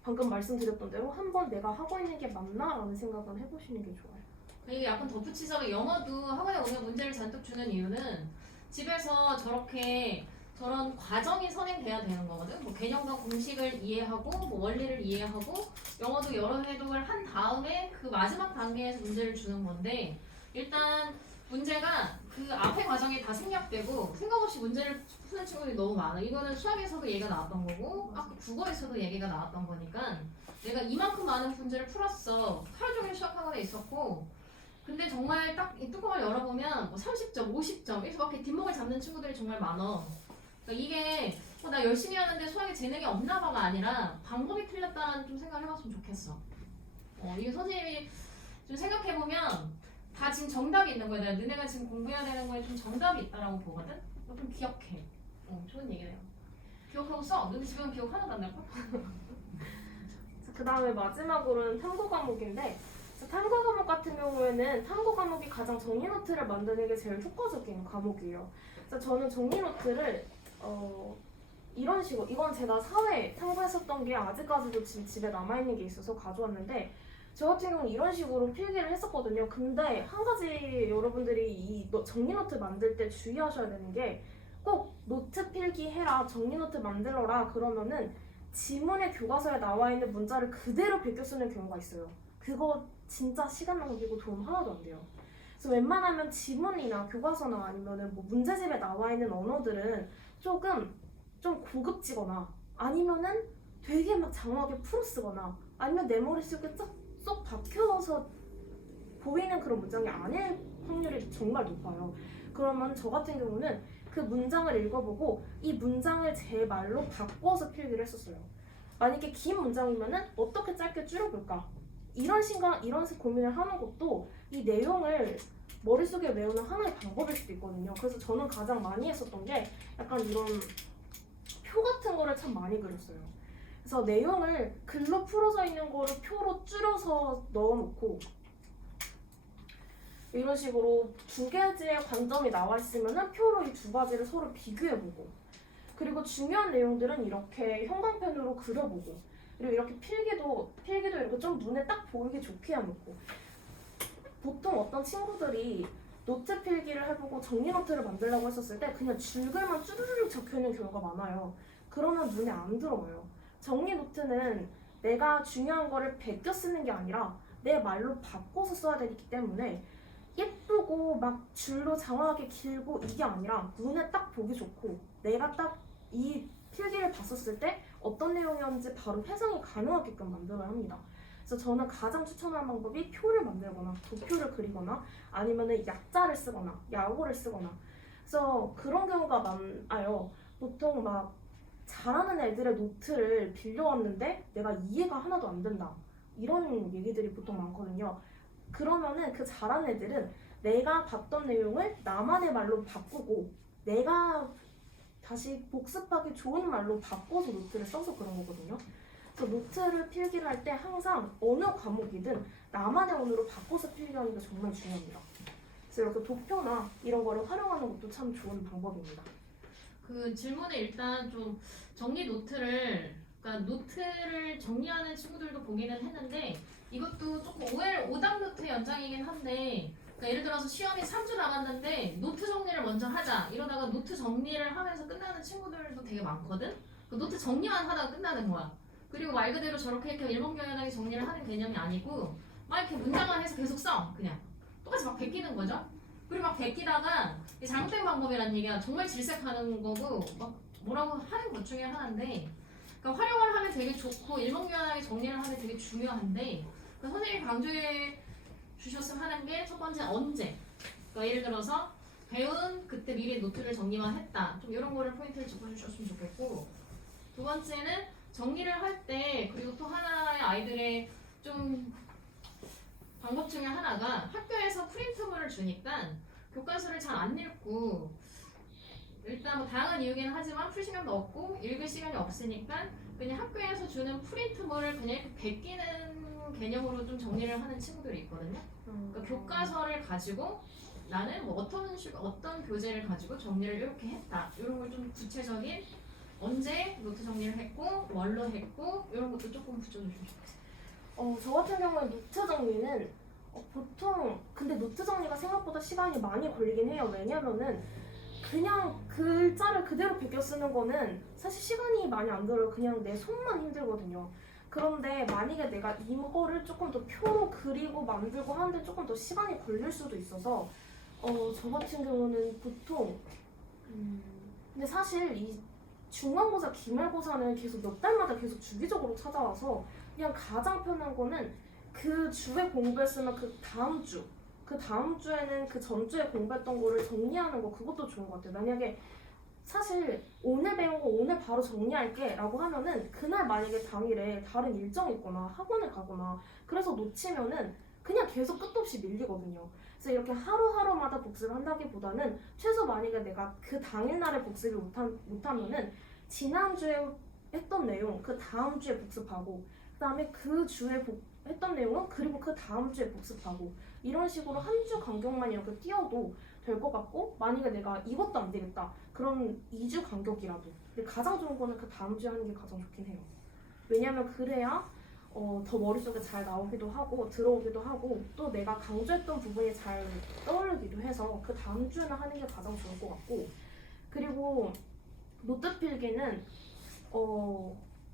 방금 말씀드렸던 대로 한번 내가 하고 있는 게 맞나라는 생각을 해보시는 게 좋아요. 그리고 약간 덧붙이자면 영어도 학원에 오면 문제를 잔뜩 주는 이유는 집에서 저런 과정이 선행돼야 되는 거거든. 뭐 개념과 공식을 이해하고 뭐 원리를 이해하고 영어도 여러 해독을 한 다음에 그 마지막 단계에서 문제를 주는 건데, 일단 문제가 그 앞에 과정이 다 생략되고 생각 없이 문제를 푸는 친구들이 너무 많아. 이거는 수학에서도 얘기가 나왔던 거고 아까 국어에서도 얘기가 나왔던 거니까 내가 이만큼 많은 문제를 풀었어. 하루 종일 수학학원에 있었고, 근데 정말 딱 이 뚜껑을 열어보면 뭐 30점, 50점 이렇게 막 뒷목을 잡는 친구들이 정말 많아. 그러니까 이게 나 열심히 하는데 수학에 재능이 없나 봐가 아니라 방법이 틀렸다는 좀 생각을 해봤으면 좋겠어. 이게 선생님이 좀 생각해보면 다 지금 정답이 있는 거야. 너네가 지금 공부해야 되는 거에 좀 정답이 있다라고 보거든? 이거 좀 기억해. 좋은 얘기네요. 기억하고 써. 너네 지금 기억 하나도 안 날 걸? 그 다음에 마지막으로는 탐구 과목인데, 탐구 과목 같은 경우에는 탐구 과목이 가장 정리 노트를 만드는 게 제일 효과적인 과목이에요. 그래서 저는 정리 노트를 이런 식으로, 이건 제가 사회 탐구했었던 게 아직까지도 지금 집에 남아있는 게 있어서 가져왔는데, 저 같은 경우는 이런 식으로 필기를 했었거든요. 근데 한 가지 여러분들이 이 정리 노트 만들 때 주의하셔야 되는 게, 꼭 노트 필기 해라, 정리 노트 만들어라 그러면은 지문의 교과서에 나와 있는 문자를 그대로 베껴 쓰는 경우가 있어요. 그거 진짜 시간 낭비고 도움 하나도 안 돼요. 그래서 웬만하면 지문이나 교과서나 아니면은 뭐 문제집에 나와 있는 언어들은 조금 좀 고급지거나 아니면은 되게 막 장황하게 풀어 쓰거나 아니면 내 머릿속에 쏙 박혀서 보이는 그런 문장이 아닐 확률이 정말 높아요. 그러면 저 같은 경우는 그 문장을 읽어보고 이 문장을 제 말로 바꿔서 필기를 했었어요. 만약에 긴 문장이면은 어떻게 짧게 줄여볼까? 이런 고민을 하는 것도 이 내용을 머릿속에 외우는 하나의 방법일 수도 있거든요. 그래서 저는 가장 많이 했었던 게 약간 이런 표 같은 거를 참 많이 그렸어요. 그래서 내용을 글로 풀어져 있는 거를 표로 줄여서 넣어놓고, 이런 식으로 두 가지의 관점이 나와 있으면은 표로 이 두 가지를 서로 비교해보고, 그리고 중요한 내용들은 이렇게 형광펜으로 그려보고, 그리고 이렇게 필기도 이렇게 좀 눈에 딱 보이게 좋게 해놓고. 보통 어떤 친구들이 노트 필기를 해보고 정리 노트를 만들려고 했었을 때 그냥 줄글만 쭈르륵 적혀있는 경우가 많아요. 그러면 눈에 안 들어와요. 정리 노트는 내가 중요한 거를 베껴 쓰는 게 아니라 내 말로 바꿔서 써야 되기 때문에 예쁘고 막 줄로 장황하게 길고 이게 아니라 눈에 딱 보기 좋고 내가 딱 이 필기를 봤었을 때 어떤 내용이었는지 바로 회상이 가능하게끔 만들어야 합니다. 그래서 저는 가장 추천하는 방법이 표를 만들거나 도표를 그리거나 아니면은 약자를 쓰거나 약오를 쓰거나. 그래서 그런 경우가 많아요. 보통 막 잘하는 애들의 노트를 빌려왔는데 내가 이해가 하나도 안 된다, 이런 얘기들이 보통 많거든요. 그러면은 그 잘하는 애들은 내가 봤던 내용을 나만의 말로 바꾸고 내가 다시 복습하기 좋은 말로 바꿔서 노트를 써서 그런 거거든요. 그래서 노트를 필기를 할 때 항상 어느 과목이든 나만의 언어로 바꿔서 필기하는 게 정말 중요합니다. 그래서 이렇게 도표나 이런 거를 활용하는 것도 참 좋은 방법입니다. 그 질문에 일단 좀 정리 노트를, 그러니까 노트를 정리하는 친구들도 보기는 했는데 이것도 조금 오답 노트의 연장이긴 한데, 그러니까 예를 들어서 시험이 3주 남았는데 노트 정리를 먼저 하자 이러다가 노트 정리를 하면서 끝나는 친구들도 되게 많거든? 그 노트 정리만 하다가 끝나는 거야. 그리고 말 그대로 저렇게 이렇게 일목요연하게 정리를 하는 개념이 아니고 막 이렇게 문장 안에서 계속 써 그냥 똑같이 막 베끼는 거죠. 그리고 막 베끼다가 이게 잘못된 방법이라는 얘기가 정말 질색하는 거고 막 뭐라고 하는 것 중에 하나인데 그러니까 활용을 하면 되게 좋고 일목요연하게 정리를 하면 되게 중요한데 그러니까 선생님이 강조해 주셨으면 하는 게 첫 번째 언제 그러니까 예를 들어서 배운 그때 미리 노트를 정리만 했다 좀 이런 거를 포인트를 짚어주셨으면 좋겠고 두 번째는 정리를 할 때 그리고 또 하나의 아이들의 좀 방법 중에 하나가 학교에서 프린트물을 주니까 교과서를 잘 안 읽고 일단 뭐 다양한 이유긴 하지만 풀 시간도 없고 읽을 시간이 없으니까 그냥 학교에서 주는 프린트물을 그냥 이렇게 베끼는 개념으로 좀 정리를 하는 친구들이 있거든요. 그러니까 교과서를 가지고 나는 뭐 어떤 교재를 가지고 정리를 이렇게 했다 이런 걸 좀 구체적인 언제 노트 정리를 했고 뭘로 했고 이런 것도 조금 붙여주시면 좋겠어요. 저 같은 경우에 노트 정리는 보통 근데 노트 정리가 생각보다 시간이 많이 걸리긴 해요. 왜냐면은 그냥 글자를 그대로 베껴 쓰는 거는 사실 시간이 많이 안 들어요. 그냥 내 손만 힘들거든요. 그런데 만약에 내가 이거를 조금 더 표로 그리고 만들고 하는데 조금 더 시간이 걸릴 수도 있어서 저 같은 경우는 보통 근데 사실 이 중간고사, 기말고사는 계속 몇 달마다 계속 주기적으로 찾아와서 그냥 가장 편한 거는 그 주에 공부했으면 그 다음 주에는 그 전주에 공부했던 거를 정리하는 거 그것도 좋은 것 같아요. 만약에 사실 오늘 배운 거 오늘 바로 정리할게 라고 하면은 그날 만약에 당일에 다른 일정이 있거나 학원을 가거나 그래서 놓치면은 그냥 계속 끝도 없이 밀리거든요. 그래서 이렇게 하루하루마다 복습을 한다기보다는 최소 만약에 내가 그 당일날에 복습을 못하면은 지난주에 했던 내용 그 다음 주에 복습하고 그 다음에 그 주에 했던 내용은 그리고 그 다음 주에 복습하고 이런 식으로 한 주 간격만 이렇게 띄워도 될 것 같고 만약에 내가 이것도 안 되겠다 그럼 2주 간격이라도 근데 가장 좋은 거는 그 다음 주에 하는 게 가장 좋긴 해요. 왜냐면 그래야 더 머릿속에 잘 나오기도 하고 들어오기도 하고 또 내가 강조했던 부분이 잘 떠오르기도 해서 그 다음 주에는 하는 게 가장 좋을 것 같고 그리고 노트 필기는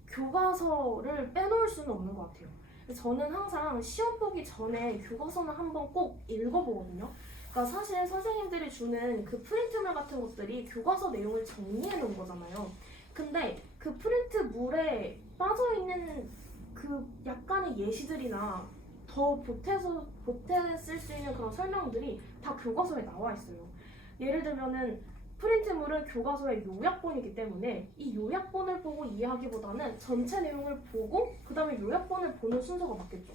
교과서를 빼놓을 수는 없는 것 같아요. 저는 항상 시험 보기 전에 교과서는 한번 꼭 읽어보거든요. 그러니까 사실 선생님들이 주는 그 프린트물 같은 것들이 교과서 내용을 정리해 놓은 거잖아요. 근데 그 프린트물에 빠져있는 그 약간의 예시들이나 더 보태쓸 수 있는 그런 설명들이 다 교과서에 나와 있어요. 예를 들면은 프린트물은 교과서의 요약본이기 때문에 이 요약본을 보고 이해하기보다는 전체 내용을 보고 그 다음에 요약본을 보는 순서가 맞겠죠.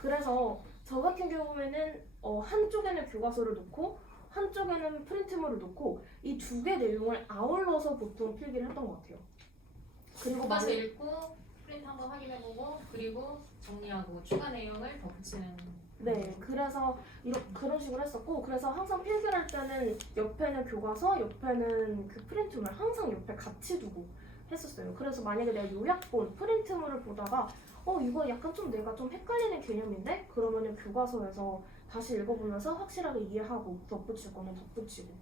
그래서 저 같은 경우에는 한쪽에는 교과서를 놓고 한쪽에는 프린트물을 놓고 이 두 개 내용을 아울러서 보통 필기를 했던 것 같아요. 그리고 교과서 읽고 프린트 한번 확인해보고 그리고 정리하고 추가 내용을 덧붙이는 네, 그래서 그런 식으로 했었고 그래서 항상 필기를 할 때는 옆에는 교과서, 옆에는 그 프린트물 항상 옆에 같이 두고 했었어요. 그래서 만약에 내가 요약본, 프린트물을 보다가 이거 약간 좀 내가 좀 헷갈리는 개념인데? 그러면은 교과서에서 다시 읽어보면서 확실하게 이해하고 덧붙일 거는 덧붙이고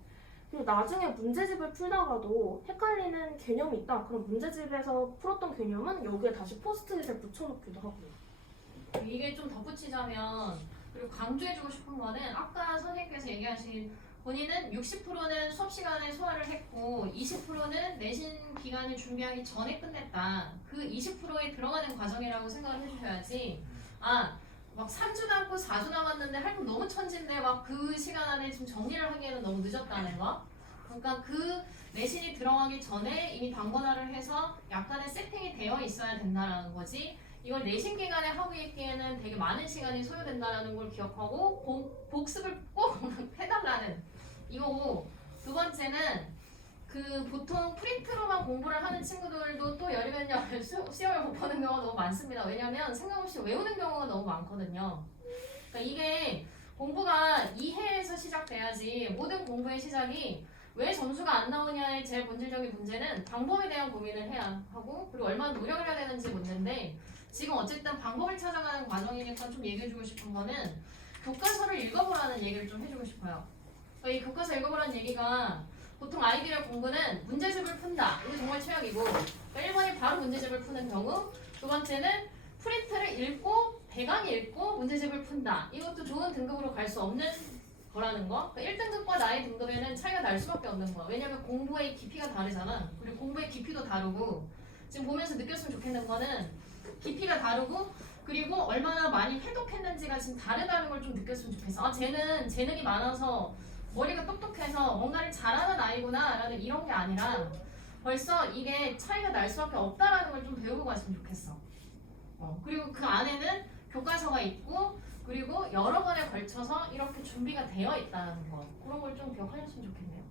그리고 나중에 문제집을 풀다가도 헷갈리는 개념이 있다. 그럼 문제집에서 풀었던 개념은 여기에 다시 포스트잇을 붙여놓기도 하고요. 이게 좀 덧붙이자면 그리고 강조해주고 싶은 거는 아까 선생님께서 얘기하신 본인은 60%는 수업 시간에 소화를 했고 20%는 내신 기간을 준비하기 전에 끝냈다. 그 20%에 들어가는 과정이라고 생각을 해주셔야지 막 3주 남고 4주 남았는데 할 거 너무 천진데 막 그 시간 안에 지금 정리를 하기에는 너무 늦었다는 거. 그러니까 그 내신이 들어가기 전에 이미 단권화를 해서 약간의 세팅이 되어 있어야 된다라는 거지. 이걸 내신 기간에 하고 있기에는 되게 많은 시간이 소요된다는 걸 기억하고 복습을 꼭 해달라는 이거고 두 번째는 그 보통 프린트로만 공부를 하는 친구들도 또 열이면 열 시험을 못 보는 경우가 너무 많습니다. 왜냐면 생각 없이 외우는 경우가 너무 많거든요. 그러니까 이게 공부가 이해에서 시작돼야지 모든 공부의 시작이 왜 점수가 안 나오냐의 제일 본질적인 문제는 방법에 대한 고민을 해야 하고 그리고 얼마나 노력을 해야 되는지 문제인데 지금 어쨌든 방법을 찾아가는 과정이니까 좀 얘기해주고 싶은 거는 교과서를 읽어보라는 얘기를 좀 해주고 싶어요. 그러니까 이 교과서 읽어보라는 얘기가 보통 아이들의 공부는 문제집을 푼다. 이게 정말 최악이고 1번이 바로 문제집을 푸는 경우 두 번째는 프린트를 읽고 배강이 읽고 문제집을 푼다. 이것도 좋은 등급으로 갈 수 없는 거라는 거. 1등급과 나의 등급에는 차이가 날 수밖에 없는 거야. 왜냐면 공부의 깊이가 다르잖아. 그리고 공부의 깊이도 다르고 지금 보면서 느꼈으면 좋겠는 거는 깊이가 다르고 그리고 얼마나 많이 회독했는지가 지금 다르다는 걸 좀 느꼈으면 좋겠어. 아, 쟤는 재능이 많아서 머리가 똑똑해서 뭔가를 잘하는 아이구나 라는 이런 게 아니라 벌써 이게 차이가 날 수밖에 없다라는 걸 좀 배우고 갔으면 좋겠어. 그리고 그 안에는 교과서가 있고 그리고 여러 번에 걸쳐서 이렇게 준비가 되어 있다는 거 그런 걸 좀 기억하셨으면 좋겠네요.